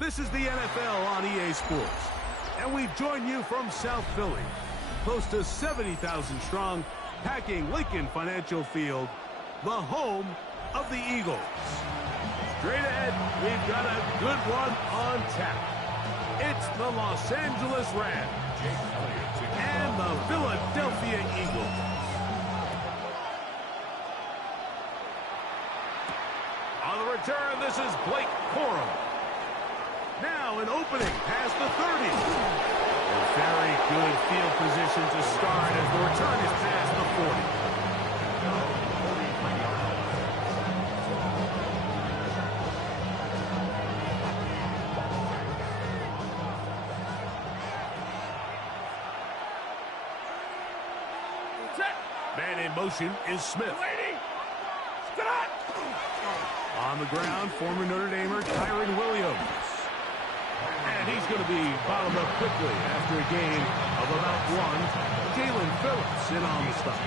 This is the NFL on EA Sports, and we've joined you from South Philly, close to 70,000 strong, packing Lincoln Financial Field, the home of the Eagles. Straight ahead, we've got a good one on tap. It's the Los Angeles Rams and the Philadelphia Eagles. On the return, this is Blake Corum. Now an opening past the 30. A very good field position to start as the return is past the 40. Man in motion is Smith. On the ground, former Notre Damer Kyron Williams. And he's going to be bottled up quickly after a gain of about one. Jalen Phillips in on the stop.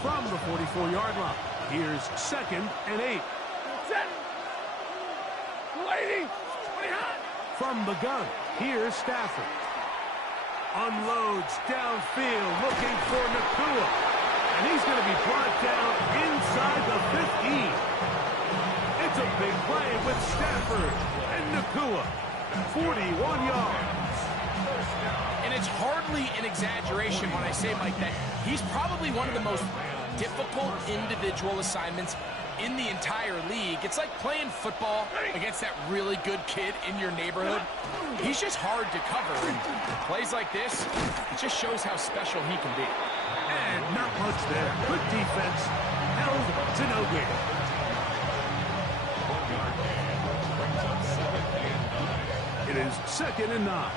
From the 44-yard line, here's 2nd and 8. From the gun, here's Stafford. Unloads downfield, looking for Nakua. And he's going to be brought down inside the 15. It's a big play with Stafford and Nakua. 41 yards. And it's hardly an exaggeration when I say, Mike, that he's probably one of the most difficult individual assignments in the entire league. It's like playing football against that really good kid in your neighborhood. He's just hard to cover, and plays like this, it just shows how special he can be. And not much there. Good defense, held to no gain. It is 2nd and 9.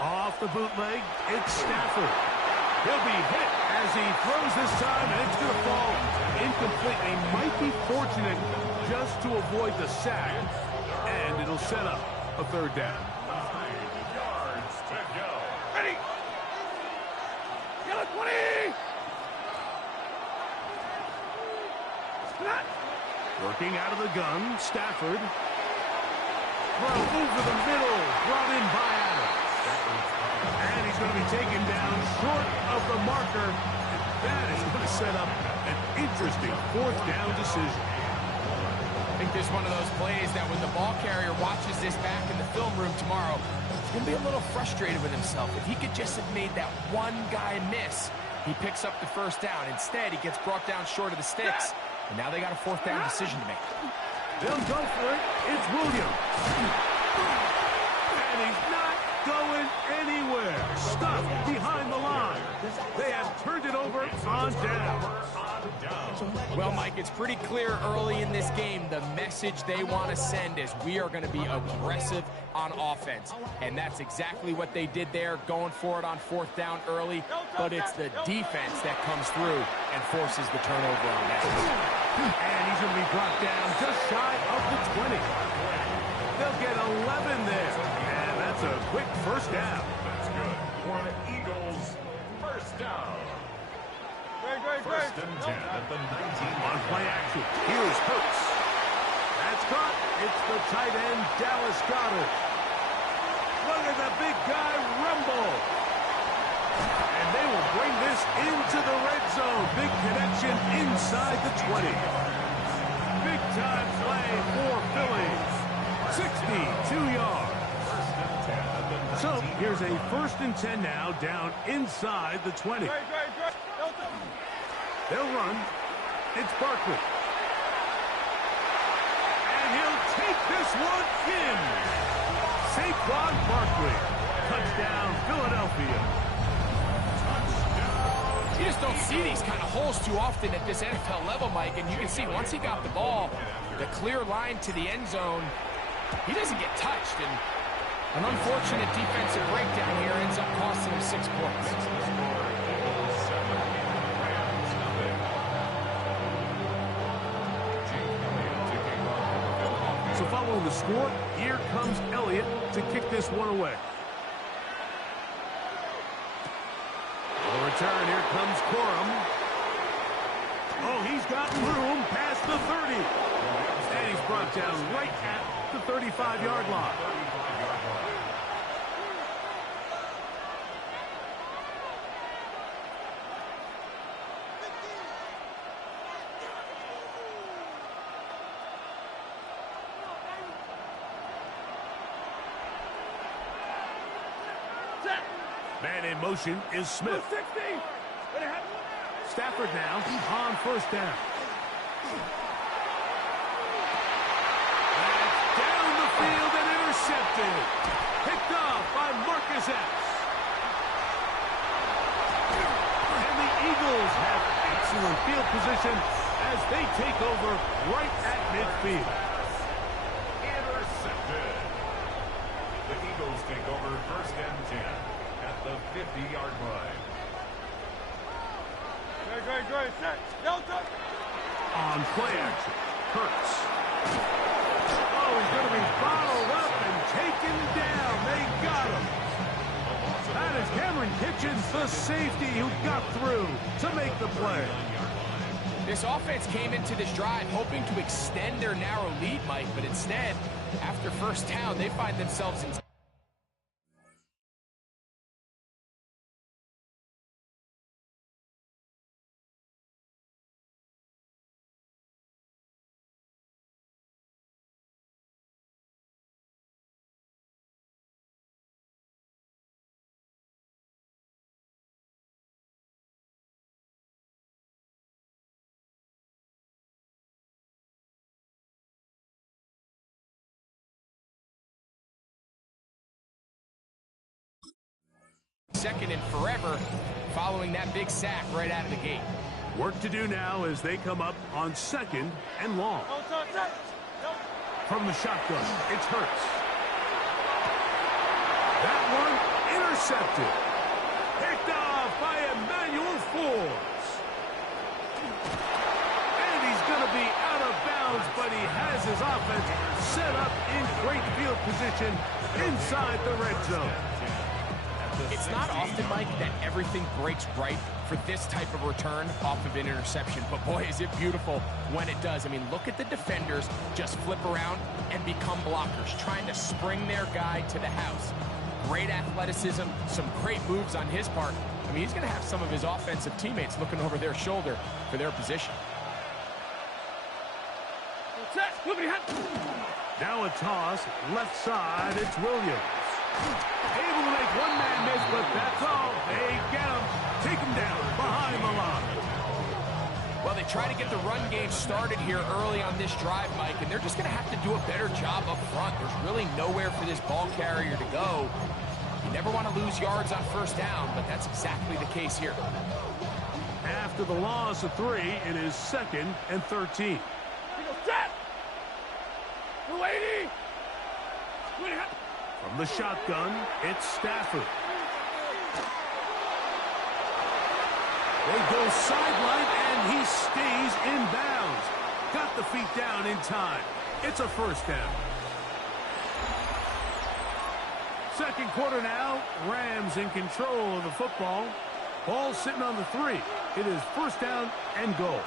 Off the bootleg, it's Stafford. He'll be hit as he throws this time, and it's going to fall incomplete. They might be fortunate just to avoid the sack, and it'll set up a 3rd down. 9 yards to go. Ready? Yellow 20! Working out of the gun, Stafford. Throw over the middle, brought in by Adams. And he's going to be taken down short of the marker. And that is going to set up an interesting 4th down decision. I think there's one of those plays that when the ball carrier watches this back in the film room tomorrow, he's going to be a little frustrated with himself. If he could just have made that one guy miss, he picks up the 1st down. Instead, he gets brought down short of the sticks. And now they got a 4th down decision to make. They'll go for it. It's Williams. And he's not going anywhere. Stuffed behind the line. They have turned it over on down. Well, Mike, it's pretty clear early in this game the message they want to send is we are going to be aggressive on offense. And that's exactly what they did there, going for it on 4th down early. But it's the defense that comes through and forces the turnover on that. And he's going to be brought down just shy of the 20. They'll get 11 there. And that's a quick 1st down. That's good. For the Eagles, 1st down. 1st and 10 at the 19. On play action, here's Hurts. That's caught. It's the tight end, Dallas Goedert. Look at the big guy rumble. And they will bring this into the red zone. Big connection inside the 20. Big time play for Philly. 62 yards. So here's a 1st and 10 now, down inside the 20. They'll run. It's Barkley. And he'll take this one in. Saquon Barkley. Touchdown, Philadelphia. You just don't see these kind of holes too often at this NFL level, Mike. And you can see once he got the ball, the clear line to the end zone, he doesn't get touched. And an unfortunate defensive breakdown here ends up costing him 6 points. So following the score, here comes Elliott to kick this one away. return. Here comes Corum. Oh, he's got room past the 30. And he's brought down right at the 35-yard line. Man in motion is Smith. Stafford now on first down. That's down the field and intercepted. Picked off by Marcus Epps. And the Eagles have excellent field position as they take over right at midfield. Intercepted. The Eagles take over first and 10 at the 50-yard line. On play action, Hurts. Oh, he's going to be bottled up and taken down. They got him. That is Cameron Kitchens, the safety who got through to make the play. This offense came into this drive hoping to extend their narrow lead, Mike, but instead, after first down, they find themselves in... second and forever following that big sack right out of the gate. Work to do now as they come up on second and long. From the shotgun, it's Hurts. That one intercepted. Picked off by Emmanuel Forbes. And he's going to be out of bounds, but he has his offense set up in great field position inside the red zone. It's not often, Mike, that everything breaks right for this type of return off of an interception. But, boy, is it beautiful when it does. I mean, look at the defenders just flip around and become blockers, trying to spring their guy to the house. Great athleticism, some great moves on his part. I mean, he's going to have some of his offensive teammates looking over their shoulder for their position. Now a toss, left side, it's Williams. Able to make one man miss, but that's all. They get him, take him down behind the line. Well, they try to get the run game started here early on this drive, Mike, and they're just going to have to do a better job up front. There's really nowhere for this ball carrier to go. You never want to lose yards on first down, but that's exactly the case here. After the loss of 3, it is second and 13. From the shotgun, it's Stafford. They go sideline, and he stays in bounds. Got the feet down in time. It's a first down. Second quarter now, Rams in control of the football. Ball sitting on the 3. It is first down and goal.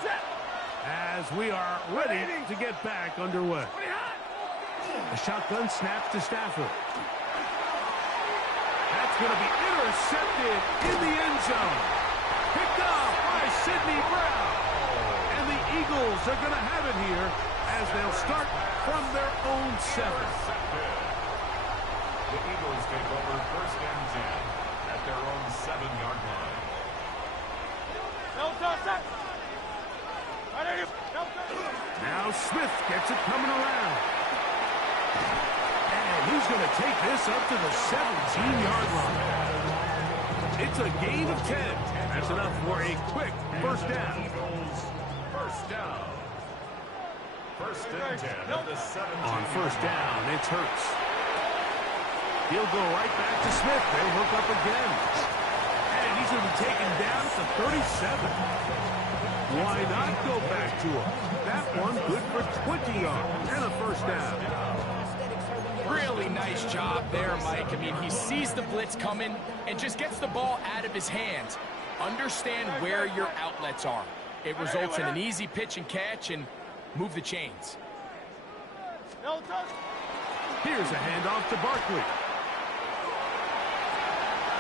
As we are ready to get back underway. A shotgun snap to Stafford. That's going to be intercepted in the end zone. Picked off by Sidney Brown. And the Eagles are going to have it here as they'll start from their own 7. The Eagles take over first and 10 at their own 7-yard line. Now Smith gets it coming around. And he's going to take this up to the 17-yard line. It's a gain of 10. That's enough for a quick first down. Eagles, first down. First and 10 at the 17. On first down, it's Hurts. He'll go right back to Smith. They'll hook up again. And he's going to be taken down to 37. Why not go back to him? That one good for 20 yards and a first down. Really nice job there, Mike. I mean, he sees the blitz coming and just gets the ball out of his hands. Understand where your outlets are. It results in an easy pitch and catch and move the chains. Here's a handoff to Barkley.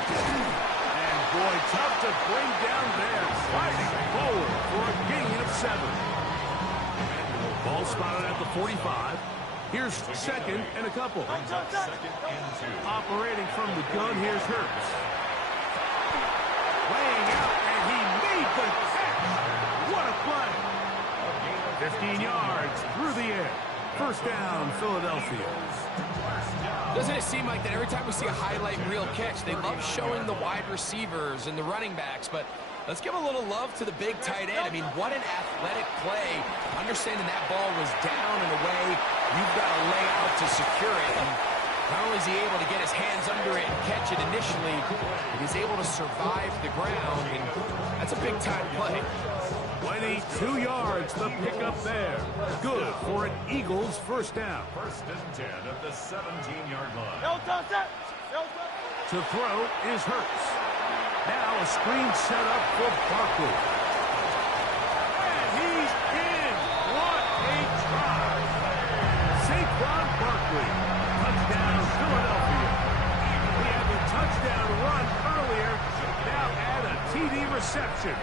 And boy, tough to bring down there. Fighting forward for a gain of 7. Ball spotted at the 45. Here's second and a couple. Operating from the gun, here's Hurts. Laying out, and he made the catch. What a play. 15 yards through the air. First down, Philadelphia. Doesn't it seem like that every time we see a highlight reel catch, they love showing the wide receivers and the running backs, but let's give a little love to the big tight end. I mean, what an athletic play. Understanding that ball was down and away, you've got to lay out to secure it. And not only is he able to get his hands under it and catch it initially, but he's able to survive the ground, and that's a big-time play. 22 yards, the pickup there. Good for an Eagles first down. First and 10 at the 17-yard line. To throw is Hurts. Now a screen set up for Barkley. And he's in. What a try. Saquon Barkley. Touchdown, Philadelphia. We had the touchdown run earlier. Now add a TD reception.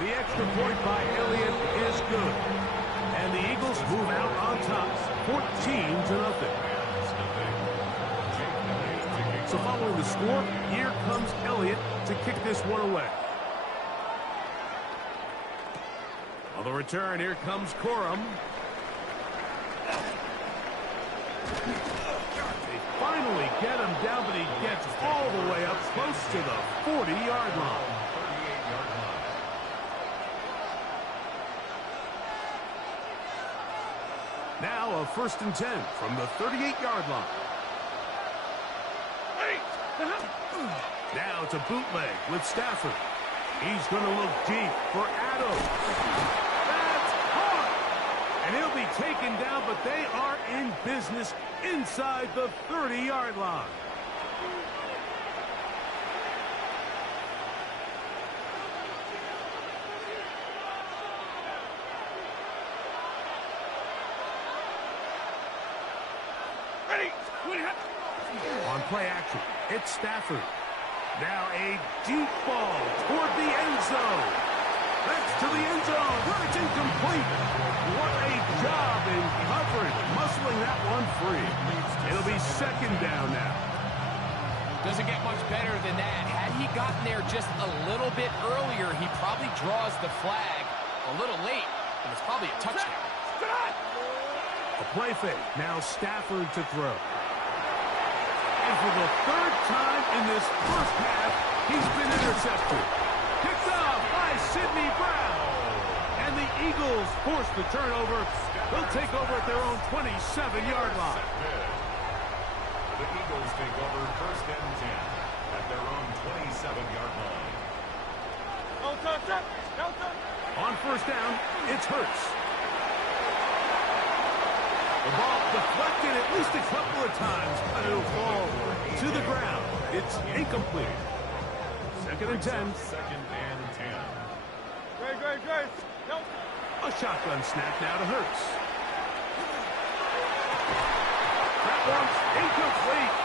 The extra point by Elliott is good. And the Eagles move out on top, 14-0. So following the score, here comes Elliott to kick this one away. On the return, here comes Corum. They finally get him down, but he gets all the way up close to the 40-yard line. Now a first and 10 from the 38-yard line. Now it's a bootleg with Stafford. He's going to look deep for Adams. That's hard. And he'll be taken down, but they are in business inside the 30-yard line. On play action, it's Stafford. Now a deep ball toward the end zone. That's to the end zone, where it's incomplete. What a job in coverage, muscling that one free. It'll be second down now. Doesn't get much better than that. Had he gotten there just a little bit earlier, he probably draws the flag a little late, and it's probably a touchdown. A play fake. Now Stafford to throw. And for the third time in this first half, he's been intercepted. Picked off by Sidney Brown. And the Eagles force the turnover. They'll take over at their own 27-yard line. The Eagles take over first and 10 at their own 27-yard line. On first down, it's Hurts. The ball deflected at least a couple of times, but it'll fall to the ground. It's incomplete. Second and 10. Second and 10. A shotgun snap now to Hurts. That one's incomplete.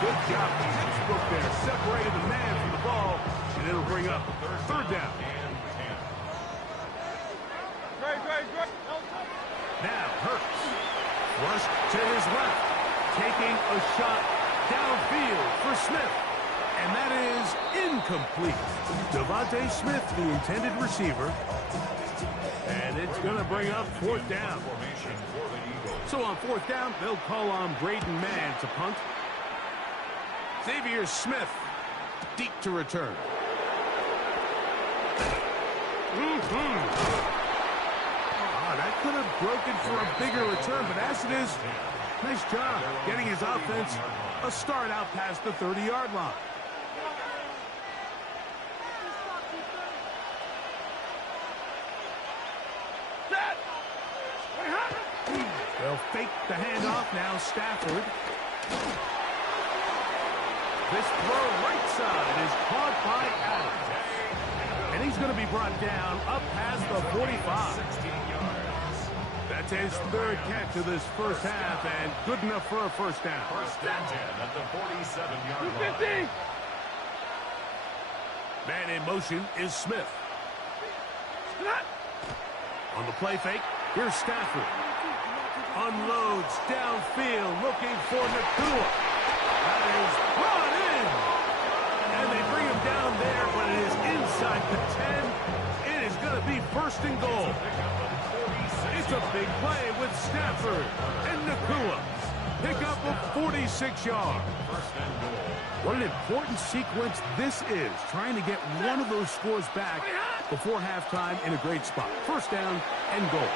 Good job, Eastbrook there. Separated the man from the ball, and it'll bring up third down. Now Hurts. Rush to his left, taking a shot downfield for Smith. And that is incomplete. Devontae Smith, the intended receiver. And it's going to bring up fourth down. So on fourth down, they'll call on Braden Mann to punt. Xavier Smith, deep to return. That could have broken for a bigger return, but as it is, nice job getting his offense a start out past the 30-yard line. They'll fake the handoff now, Stafford. This throw right side is caught by Adams. And he's going to be brought down up past the 45. 16 yards. That's his third catch of this first half, and good enough for a first down. First and 10 at the 47-yard line. Man in motion is Smith. On the play fake, here's Stafford. Unloads downfield, looking for Nakua. That is brought in. And they bring him down there, but it is inside the 10. It is going to be first and goal. It's a big play with Stafford and Nakua. Pick up a 46 yards. What an important sequence this is, trying to get one of those scores back before halftime in a great spot. First down and goal.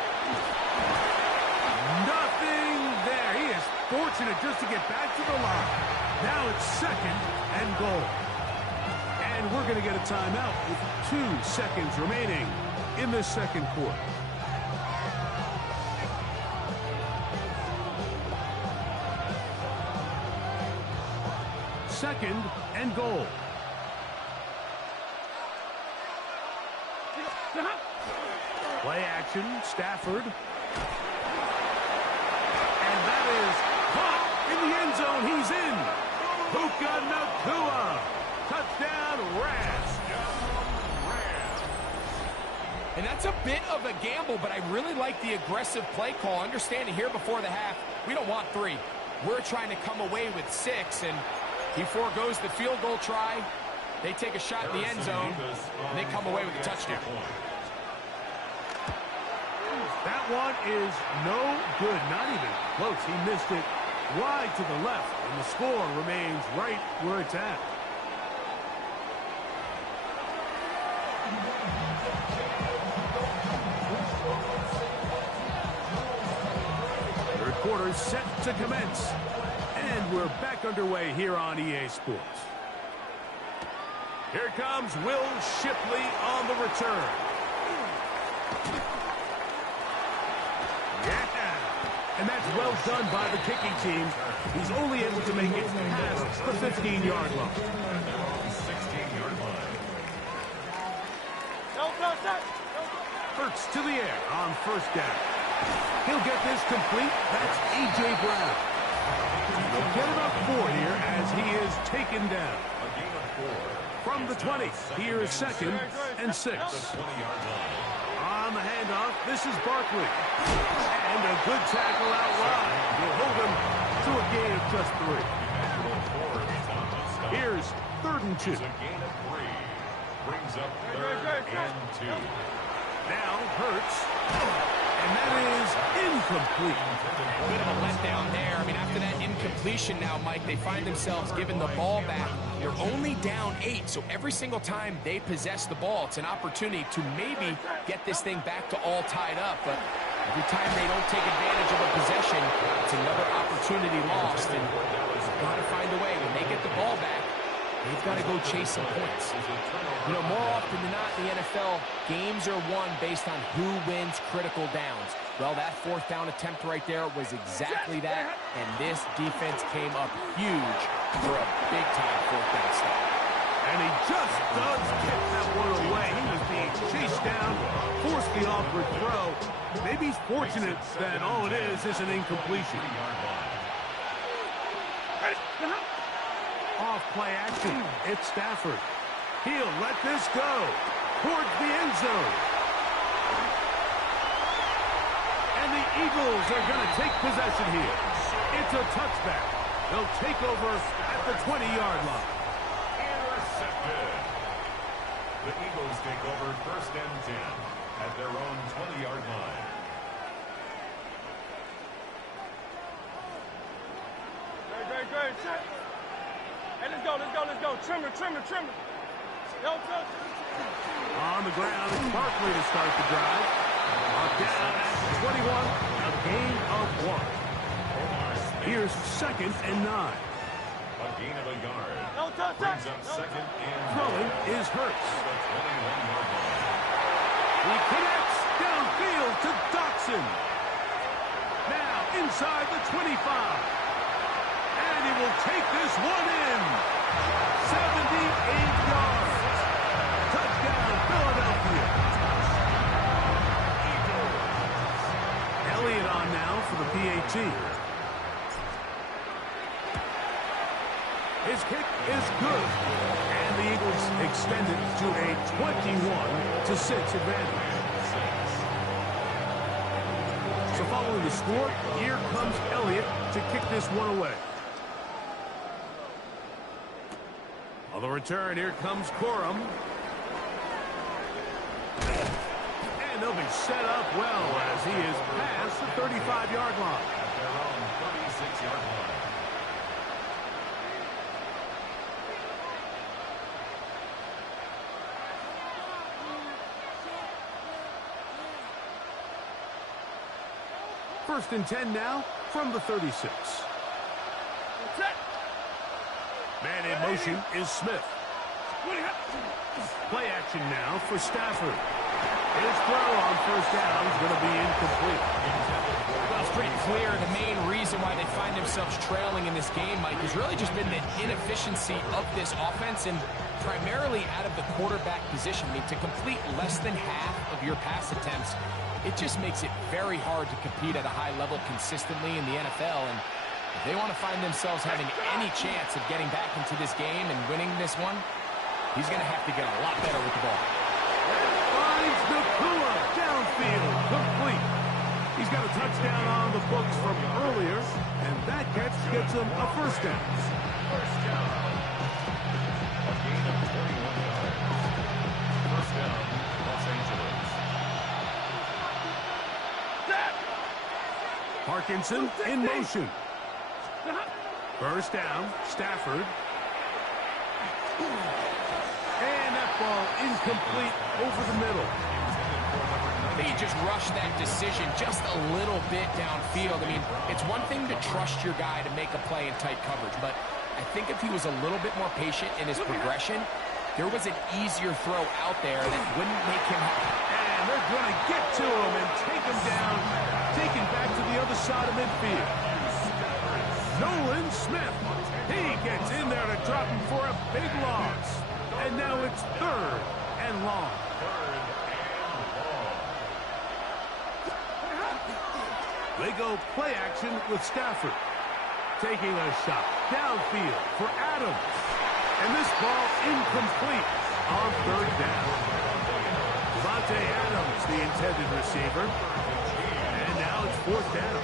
Nothing there. He is fortunate just to get back to the line. Now it's second and goal. And we're going to get a timeout with 2 seconds remaining in the second quarter. Second and goal. Play action, Stafford. And that is caught in the end zone. He's in. Puka Nakua. Touchdown, Rams. And that's a bit of a gamble, but I really like the aggressive play call. Understanding here before the half, we don't want 3. We're trying to come away with 6, and he foregoes the field goal try. They take a shot in the end zone, and they come away with a touchdown. That one is no good, not even close. He missed it wide to the left, and the score remains right where it's at. Third quarter set to commence. And we're back underway here on EA Sports. Here comes Will Shipley on the return. Yeah. And that's well done by the kicking team. He's only able to make it past the 15-yard line. 16-yard line. Hurts to the air on first down. He'll get this complete. That's A.J. Brown. He'll get about 4 here as he is taken down. A gain of 4. From the 20, here is second and 6. 20-yard line. On the handoff, this is Barkley. And a good tackle out wide. Will hold him to a gain of just 3. Here's third and 2. It's a gain of 3. Brings up third and 2. Now Hurts. And that is incomplete. Bit of a letdown there. I mean, after that incompletion now, Mike, they find themselves giving the ball back. They're only down 8, so every single time they possess the ball, it's an opportunity to maybe get this thing back to all tied up. But every time they don't take advantage of a possession, it's another opportunity lost. And they've got to find a way. When they get the ball back, they've got to go chase some points. You know, more often than not in the NFL, games are won based on who wins critical downs. Well, that 4th down attempt right there was exactly that, and this defense came up huge for a big-time 4th down stop. And he just does get that one away. He was being chased down, forced the awkward throw. Maybe he's fortunate that all it is an incompletion. Off play action. It's Stafford. He'll let this go towards the end zone. And the Eagles are going to take possession here. It's a touchback. They'll take over at the 20-yard line. Intercepted. The Eagles take over first and 10 at their own 20-yard line. Great. Hey, let's go. Trimmer. On the ground, it's Barkley to start the drive. Down at 21, a gain of 1. Here's second and 9. A gain of a yard. Brings up second and Throwing is Hurts. the 21-yard line. He connects downfield to Dotson. Now inside the 25. And he will take this one in. 78 yards. Touchdown, Philadelphia. Elliott on now for the PAT. His kick is good. And the Eagles extend it to a 21-6 advantage. So following the score, here comes Elliott to kick this one away. On the return, here comes Corum. And they'll be set up well as he is past the 35-yard line. At their own 36-yard line. First and 10 now from the 36. Man in motion is Smith. Play action now for Stafford. His throw on first down is going to be incomplete. Well, it's pretty clear the main reason why they find themselves trailing in this game, Mike, has really just been the inefficiency of this offense and primarily out of the quarterback position. I mean, to complete less than half of your pass attempts, it just makes it very hard to compete at a high level consistently in the NFL. And if they want to find themselves having any chance of getting back into this game and winning this one, he's going to have to get a lot better with the ball. Finds Nakua downfield, complete. He's got a touchdown on the books from earlier, and that catch gets him a first down. First down. A gain of 21 yards. First down, Los Angeles. Parkinson in motion. First down, Stafford. And that ball incomplete over the middle. He just rushed that decision just a little bit downfield. I mean, it's one thing to trust your guy to make a play in tight coverage, but I think if he was a little bit more patient in his progression, there was an easier throw out there that wouldn't make him happy. And they're going to get to him and take him down, taken back to the other side of midfield. Nolan Smith, he gets in there to drop him for a big loss. And now it's third and long. They go play action with Stafford. Taking a shot downfield for Adams. And this ball incomplete on third down. Devontae Adams, the intended receiver. And now it's fourth down.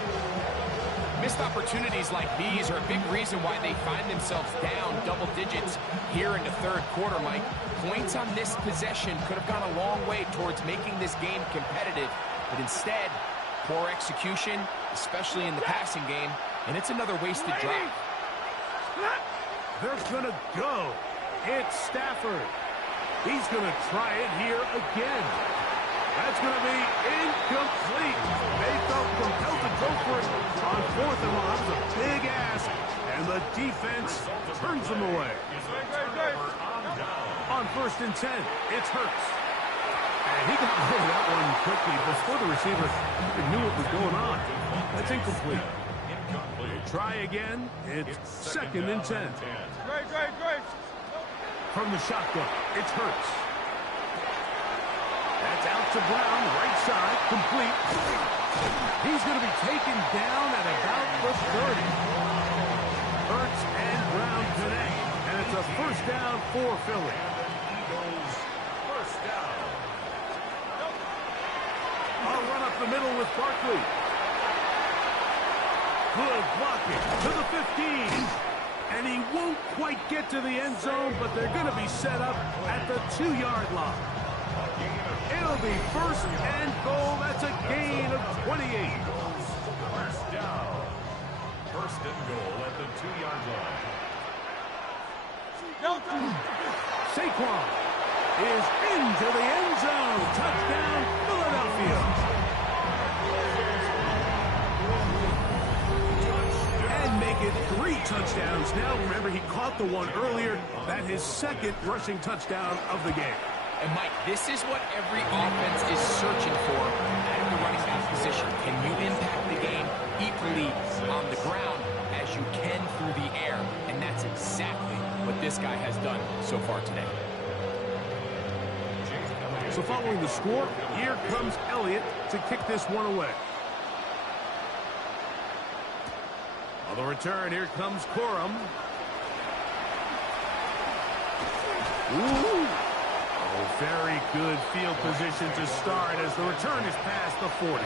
Missed opportunities like these are a big reason why they find themselves down double digits here in the third quarter, Mike. Points on this possession could have gone a long way towards making this game competitive, but instead, poor execution, especially in the passing game, and it's another wasted drive. They're going to go. It's Stafford. He's going to try it here again. That's going to be incomplete. They felt compelled to go for it on fourth and long. It's a big ask, and the defense turns them away. On first and 10, it's Hurts. And he got rid of that one quickly before the receiver even knew what was going on. That's incomplete. Try again. It's second and 10. Great. From the shotgun, it's Hurts. That's out to Brown, right side, complete. He's going to be taken down at about the 30. Hurts and Brown connect, and it's a first down for Philly. Eagles, first down. I'll run up the middle with Barkley. Good blocking to the 15. And he won't quite get to the end zone, but they're going to be set up at the 2-yard line. It'll be first and goal. That's a gain of 28. First down. First and goal at the 2-yard line. Saquon is into the end zone. Touchdown, Philadelphia. And make it 3 touchdowns now. Remember, he caught the one earlier. That his second rushing touchdown of the game. And, Mike, this is what every offense is searching for at the running back position. Can you impact the game equally on the ground as you can through the air? that's exactly what this guy has done so far today. So following the score, here comes Elliott to kick this one away. On the return, here comes Corum. Ooh. Oh, very good field position to start as the return is past the 40.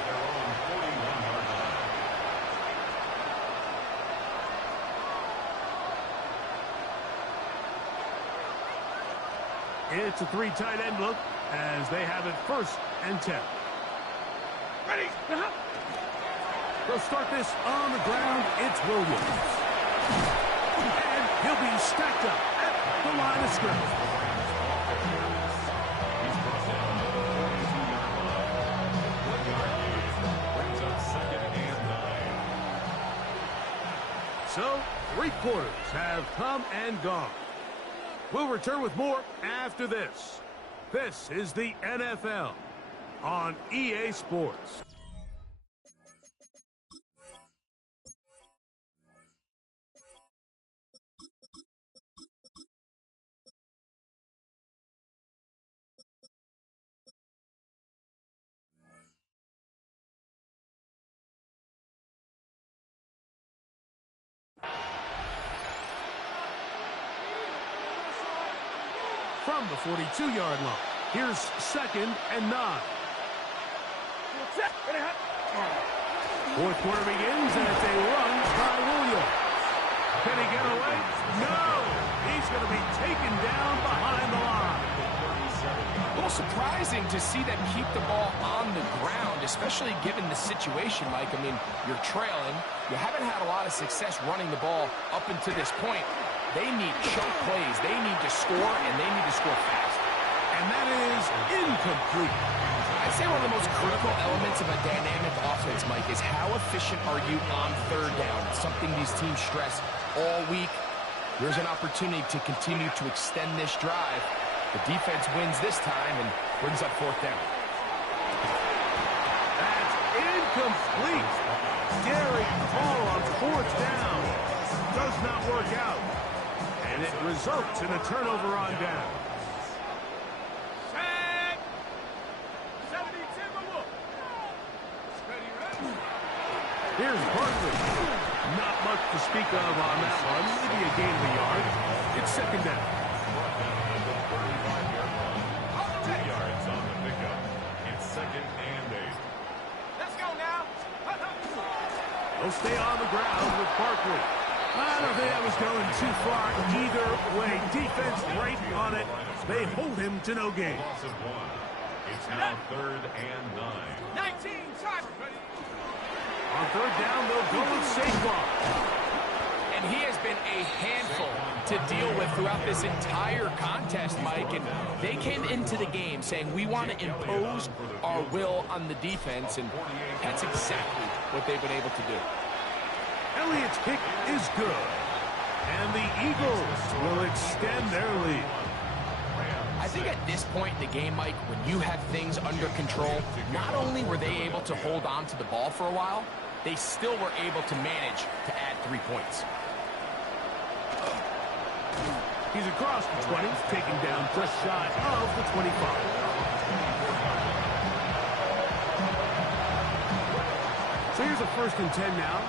It's a three tight end look as they have it 1st and 10. Ready? They'll start this on the ground. It's Williams. And he'll be stacked up at the line of scrimmage. So, 3 quarters have come and gone. We'll return with more after this. This is the NFL on EA Sports. From the 42-yard line, here's 2nd and 9. 4th quarter begins, and it's a run by Williams. Can he get away? No! He's going to be taken down behind the line. A little surprising to see them keep the ball on the ground, especially given the situation, Mike. I mean, you're trailing. You haven't had a lot of success running the ball up until this point. They need chunk plays. They need to score, and they need to score fast. And that is incomplete. I'd say one of the most critical elements of a dynamic offense, Mike, is how efficient are you on 3rd down? It's something these teams stress all week. There's an opportunity to continue to extend this drive. The defense wins this time and brings up 4th down. That's incomplete. Scary call on 4th down. Does not work out. And it results in a turnover on down. Here's Barkley. Not much to speak of on that one. Maybe a gain of a yard. It's 2nd down. 2 yards on the pickup. It's 2nd and 8. Let's go now. They'll stay on the ground with Barkley. I don't think that was going too far either way. Defense right on it. They hold him to no gain. Loss of 1. It's now 3rd and 9. 19, time. On 3rd down, they'll go with Saquon. And he has been a handful to deal with throughout this entire contest, Mike. And they came into the game saying, we want to impose our will on the defense. And that's exactly what they've been able to do. Elliott's kick is good. And the Eagles will extend their lead. I think at this point in the game, Mike, when you have things under control, not only were they able to hold on to the ball for a while, they still were able to manage to add 3 points. He's across the 20, taking down just shy of the 25. So here's a 1st and 10 now.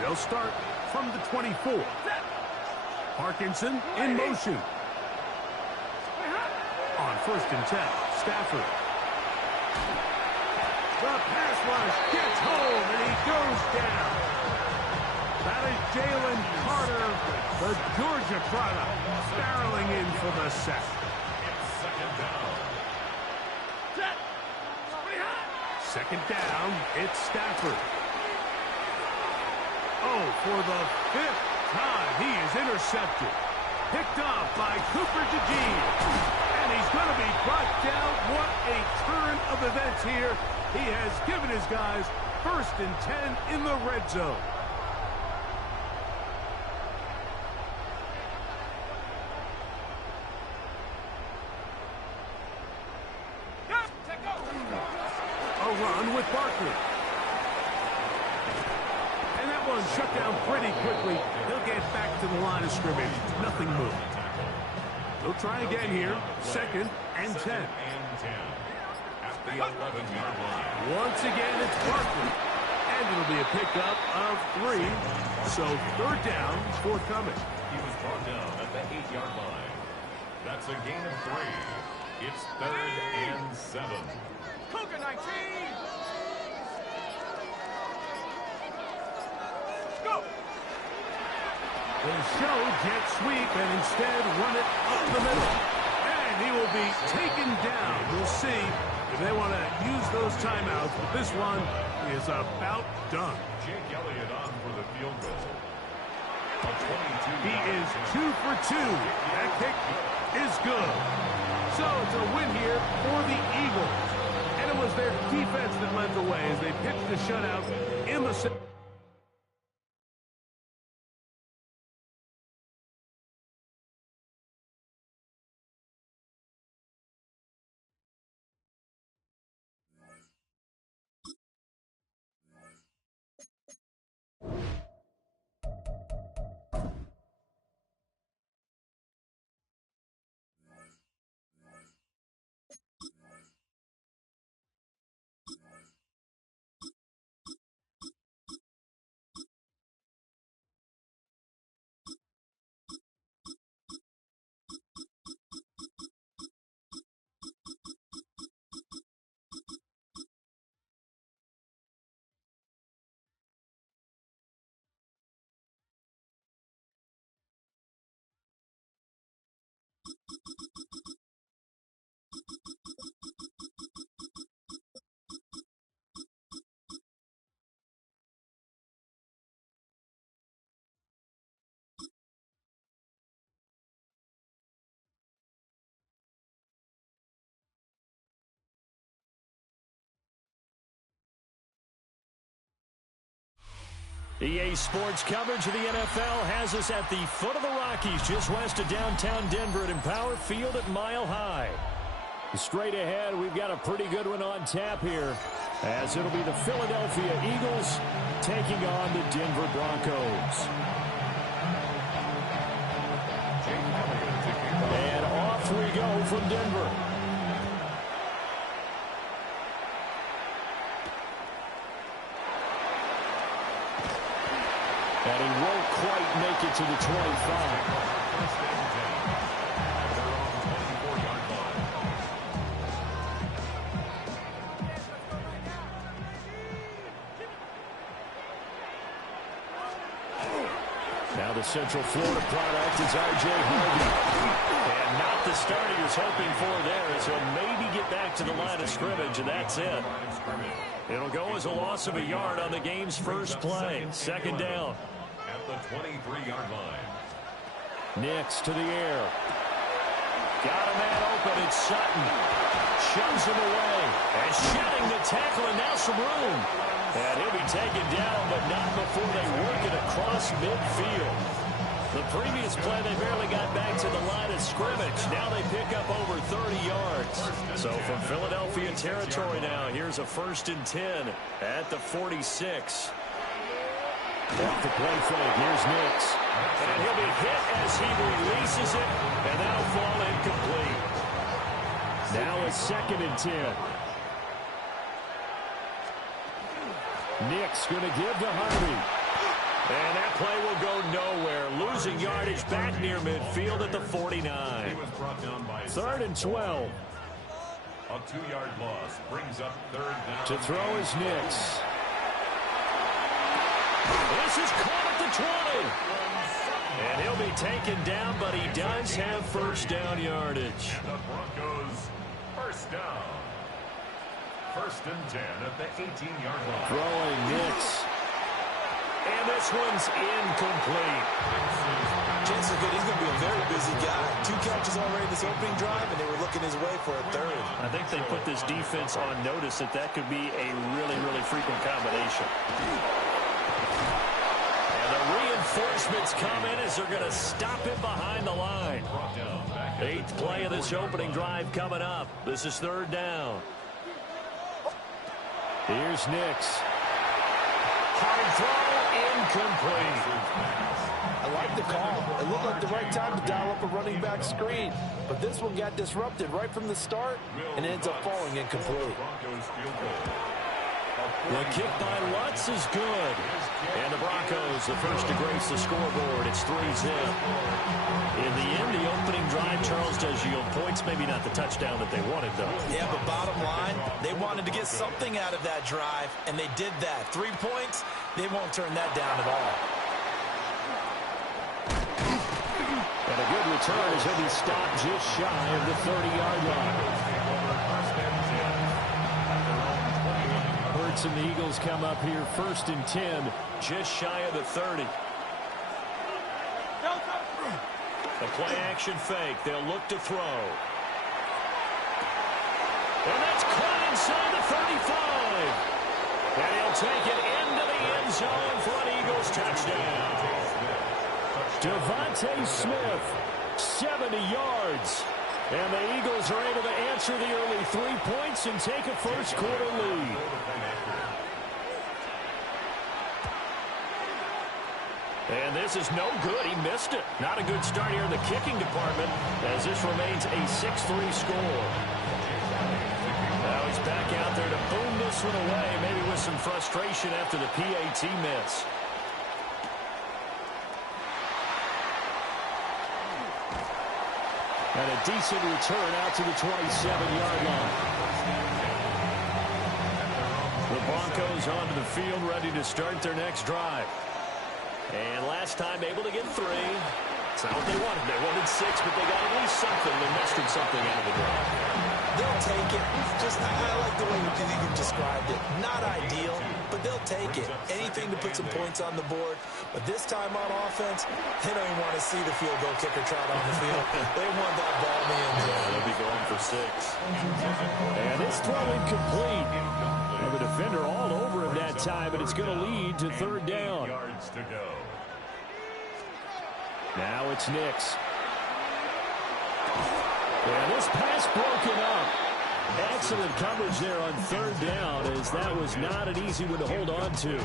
They'll start from the 24. Parkinson in motion. On 1st and 10, Stafford. The pass rush gets home, and he goes down. That is Jalen Carter, the Georgia product, barreling in for the sack. It's 2nd down. 2nd down, it's Stafford. Oh, for the 5th time, he is intercepted. Picked off by Cooper DeJean. And he's going to be brought down. What a turn of events here. He has given his guys 1st and 10 in the red zone. A run with Barkley. And that one's shut down pretty quickly. He'll get back to the line of scrimmage. Nothing more. They'll try again here. 2nd and 10. At the 11-yard line. Once again, it's Barkley. And it'll be a pickup of 3. So 3rd down forthcoming. He was brought down at the 8-yard line. That's a gain of 3. It's 3rd and 7. Cougar 19. Go. They show jet sweep and instead run it up the middle. And he will be taken down. We'll see if they want to use those timeouts, but this one is about done. Jake Elliott on for the field goal. He is 2 for 2. That kick is good. So it's a win here for the Eagles. And it was their defense that led the way as they pitched the shutout in the second. EA Sports coverage of the NFL has us at the foot of the Rockies, just west of downtown Denver at Empower Field at Mile High. Straight ahead, we've got a pretty good one on tap here, as it'll be the Philadelphia Eagles taking on the Denver Broncos. And off we go from Denver. And he won't quite make it to the 25. Now the Central Florida product is R.J. Harvey. And not the start he was hoping for there, as he'll maybe get back to the line of scrimmage, and that's it. It'll go as a loss of a yard on the game's first play. 2nd down. At the 23-yard line. Nix to the air. Got a man open. It's Sutton. Shoves him away. And shedding the tackle, and now some room. And he'll be taken down, but not before they work it across midfield. The previous play, they barely got back to the line of scrimmage. Now they pick up over 30 yards. So from Philadelphia territory now, here's a 1st and 10 at the 46. Off the play fake, here's Nix. And he'll be hit as he releases it, and that'll fall incomplete. Now a 2nd and 10. Nix going to give to Harvey. And that play will go nowhere. Losing yardage back near midfield at the 49. He was brought down by 3rd and 12. A 2-yard loss brings up 3rd down. To throw is Nix. This is caught at the 20. And he'll be taken down, but he does have 1st down yardage. And the Broncos 1st down. 1st and 10 at the 18-yard line. Throwing Nix. And this one's incomplete. Chances are good he's going to be a very busy guy. 2 catches already in this opening drive, and they were looking his way for a 3rd. I think they put this defense on notice that that could be a really, really frequent combination. And the reinforcements come in as they're going to stop him behind the line. 8th play of this opening drive coming up. This is 3rd down. Here's Nix. Hard throw, incomplete. I like the call. It looked like the right time to dial up a running back screen. But this one got disrupted right from the start and ends up falling incomplete. The kick by Lutz is good. And the Broncos, the first to grace the scoreboard. It's 3-zip. In the end, the opening drive, Charles, does yield points. Maybe not the touchdown that they wanted, though. Yeah, but bottom line, they wanted to get something out of that drive, and they did that. 3 points, they won't turn that down at all. And a good return as he'll be stopped just shy of the 30-yard line. Hurts and the Eagles come up here 1st and 10, just shy of the 30. The play-action fake. They'll look to throw. And that's caught inside the 35. And he'll take it into the end zone for an Eagles touchdown. Devontae Smith, 70 yards. And the Eagles are able to answer the early 3 points and take a first-quarter lead. And this is no good. He missed it. Not a good start here in the kicking department as this remains a 6-3 score. Now he's back out there to boom this one away, maybe with some frustration after the PAT miss. And a decent return out to the 27-yard line. The Broncos onto the field, ready to start their next drive. And last time able to get 3. It's not what they wanted. They wanted 6, but they got at least something. They mustered something out of the drive. They'll take it. I like the way you described it. Not ideal, but they'll take it. Anything to put some points on the board. But this time on offense, they don't even want to see the field goal kicker trot on the field. They want that ball in the end zone. They'll be going for 6. And it's throw incomplete. The defender all over him that time, and it's going to lead to 3rd down. Yards to go. Now it's Nix. And this pass broken up. Excellent coverage there on 3rd down, as that was not an easy one to hold on to.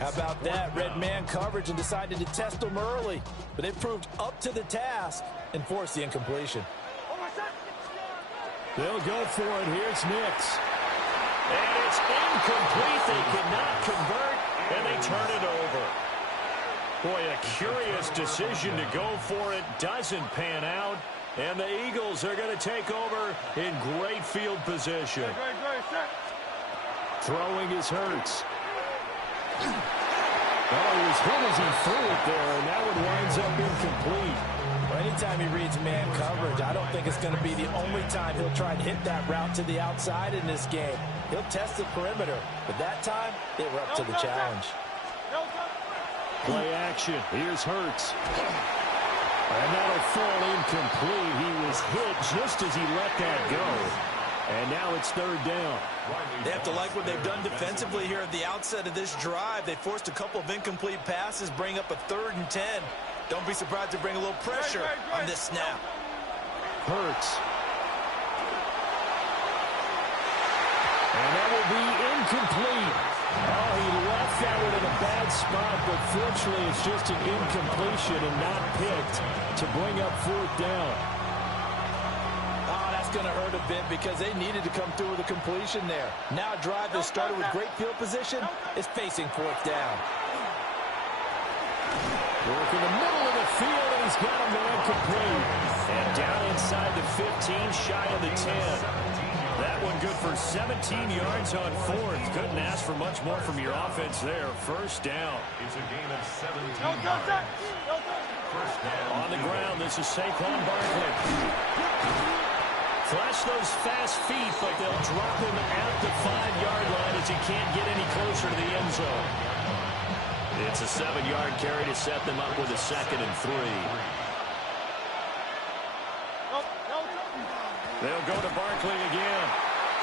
How about that? Red man coverage and decided to test them early. But it proved up to the task and forced the incompletion. They'll go for it. Here's Nix. And it's incomplete. They cannot convert, and they turn it over. Boy, a curious decision to go for it. Doesn't pan out. And the Eagles are going to take over in great field position. Throwing is Hurts. Oh, he was hit as he threw it there, and that one winds up incomplete. Well, anytime he reads man coverage, I don't think it's going to be the only time he'll try and hit that route to the outside in this game. He'll test the perimeter, but that time, they were up to the challenge. Play action. Here's Hurts. And that'll fall incomplete. He was hit just as he let that go. And now it's 3rd down. They have to like what they've done defensively here at the outset of this drive. They forced a couple of incomplete passes, bring up a 3rd and 10. Don't be surprised to bring a little pressure on this snap. Hurts. And that will be incomplete. Oh, he left that one in a bad spot, but fortunately it's just an incompletion and not picked to bring up 4th down. Oh, that's going to hurt a bit because they needed to come through with a completion there. Now a drive that started with great field position is facing 4th down. Work in the middle of the field, and he's got a man complete. And down inside the 15, shy of the 10. That one good for 17 yards on 4th. Couldn't ask for much more from your offense there. 1st down. It's a gain of 17 yards. 1st down. On the ground, this is Saquon Barkley. Flash those fast feet, but they'll drop him at the 5-yard line as he can't get any closer to the end zone. It's a 7-yard carry to set them up with a 2nd and 3. They'll go to Barkley again.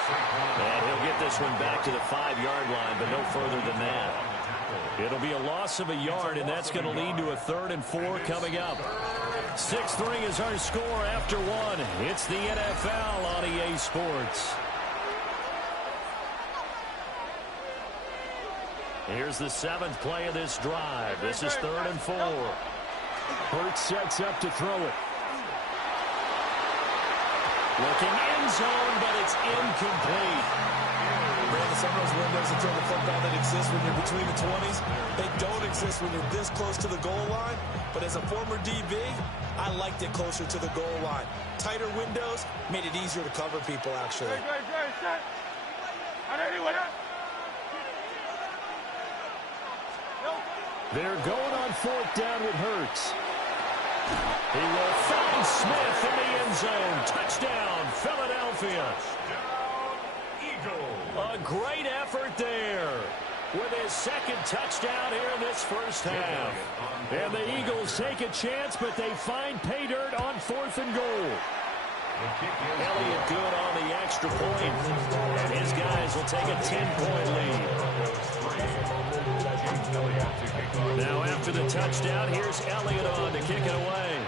And he'll get this one back to the 5-yard line, but no further than that. It'll be a loss of a yard, and that's going to lead to a 3rd and 4 coming up. 6-3 is our score after 1. It's the NFL on EA Sports. Here's the 7th play of this drive. This is 3rd and 4. Hurts sets up to throw it. Looking end zone, but it's incomplete. Brandon, some of those windows until the football that exists when you're between the 20s, they don't exist when you're this close to the goal line. But as a former DB, I liked it closer to the goal line. Tighter windows made it easier to cover people, actually. They're going on 4th down with Hurts. He will find Smith in the end zone. Touchdown, Philadelphia. A great effort there with his 2nd touchdown here in this first half. And the Eagles take a chance, but they find pay dirt on 4th and goal. Elliott good on the extra point. And his guys will take a 10-point lead. Now after the touchdown, here's Elliott on to kick it away.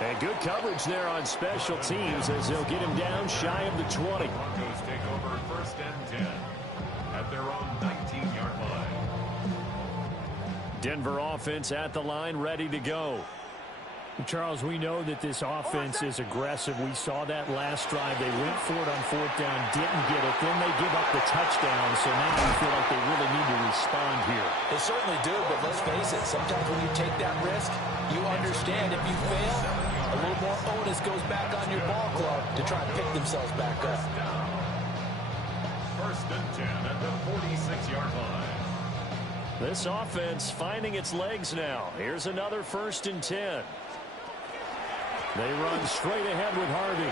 And good coverage there on special teams as they'll get him down shy of the 20. Broncos take over 1st and 10 at their own 19-yard line. Denver offense at the line, ready to go. Charles, we know that this offense is aggressive. We saw that last drive. They went for it on 4th down, didn't get it. Then they give up the touchdown, so now you feel like they really need to respond here. They certainly do, but let's face it, sometimes when you take that risk, you understand if you fail, a little more onus goes back on your ball club to try and pick themselves back up. 1st and 10 at the 46-yard line. This offense finding its legs now. Here's another 1st and 10. They run straight ahead with Harvey.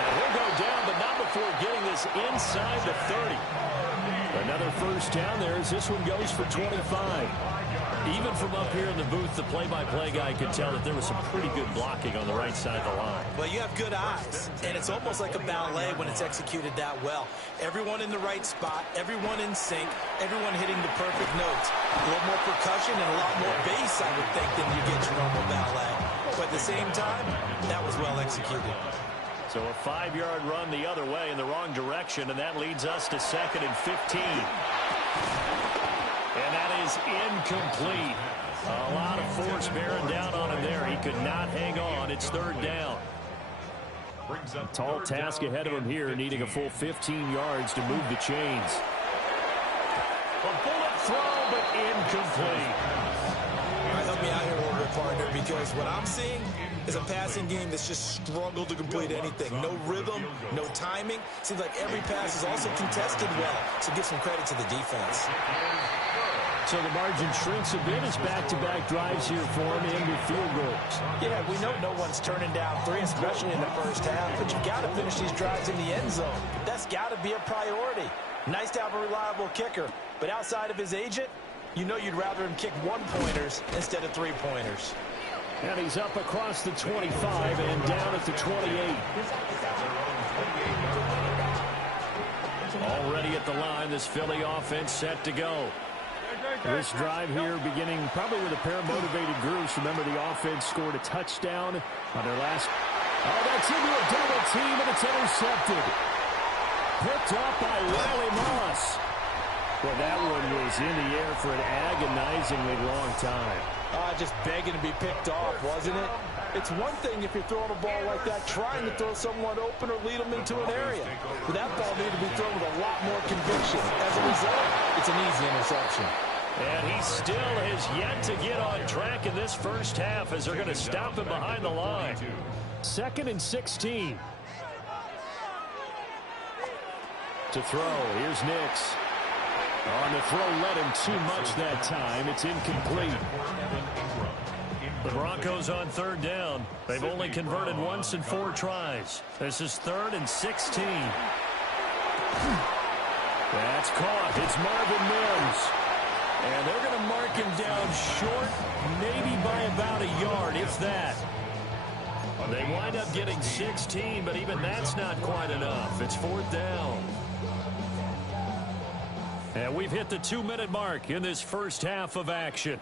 And he'll go down, but not before getting this inside the 30. Another 1st down there as this one goes for 25. Even from up here in the booth, the play-by-play guy could tell that there was some pretty good blocking on the right side of the line. Well, you have good eyes, and it's almost like a ballet when it's executed that well. Everyone in the right spot, everyone in sync, everyone hitting the perfect notes. A little more percussion and a lot more bass, I would think, than you get your normal ballet. But at the same time, that was well executed. So a 5-yard run the other way in the wrong direction, and that leads us to 2nd and 15. And that is incomplete. A lot of force bearing down on him there. He could not hang on. It's 3rd down. Tall task ahead of him here, needing a full 15 yards to move the chains. A bullet throw, but incomplete. All right, help me out here a little bit, partner, because what I'm seeing is a passing game that's just struggled to complete anything. No rhythm, no timing. Seems like every pass is also contested well, so give some credit to the defense. So the margin shrinks a bit as back-to-back drives here for him and with field goals. Yeah, we know no one's turning down 3, especially in the first half, but you've got to finish these drives in the end zone. That's got to be a priority. Nice to have a reliable kicker, but outside of his agent, you know you'd rather him kick 1-pointers instead of 3-pointers. And he's up across the 25 and down at the 28. Already at the line, this Philly offense set to go. This drive here beginning probably with a pair of motivated groups. Remember, the offense scored a touchdown on their last. Oh, that's into a double team, and it's intercepted. Picked up by Riley Moss. Well, that one was in the air for an agonizingly long time. Just begging to be picked off, wasn't it? It's one thing if you're throwing a ball like that, trying to throw someone open or lead them into an area. But that ball needed to be thrown with a lot more conviction. As a result, it's an easy interception. And he still has yet to get on track in this first half as they're going to stop him behind the line. 2nd and 16. To throw, here's Nix. On the throw, led him too much that time. It's incomplete. The Broncos on 3rd down. They've only converted once in 4 tries. This is 3rd and 16. That's caught. It's Marvin Mims. And they're going to mark him down short, maybe by about a yard, if that. They wind up getting 16, but even that's not quite enough. It's 4th down. And we've hit the 2-minute mark in this first half of action.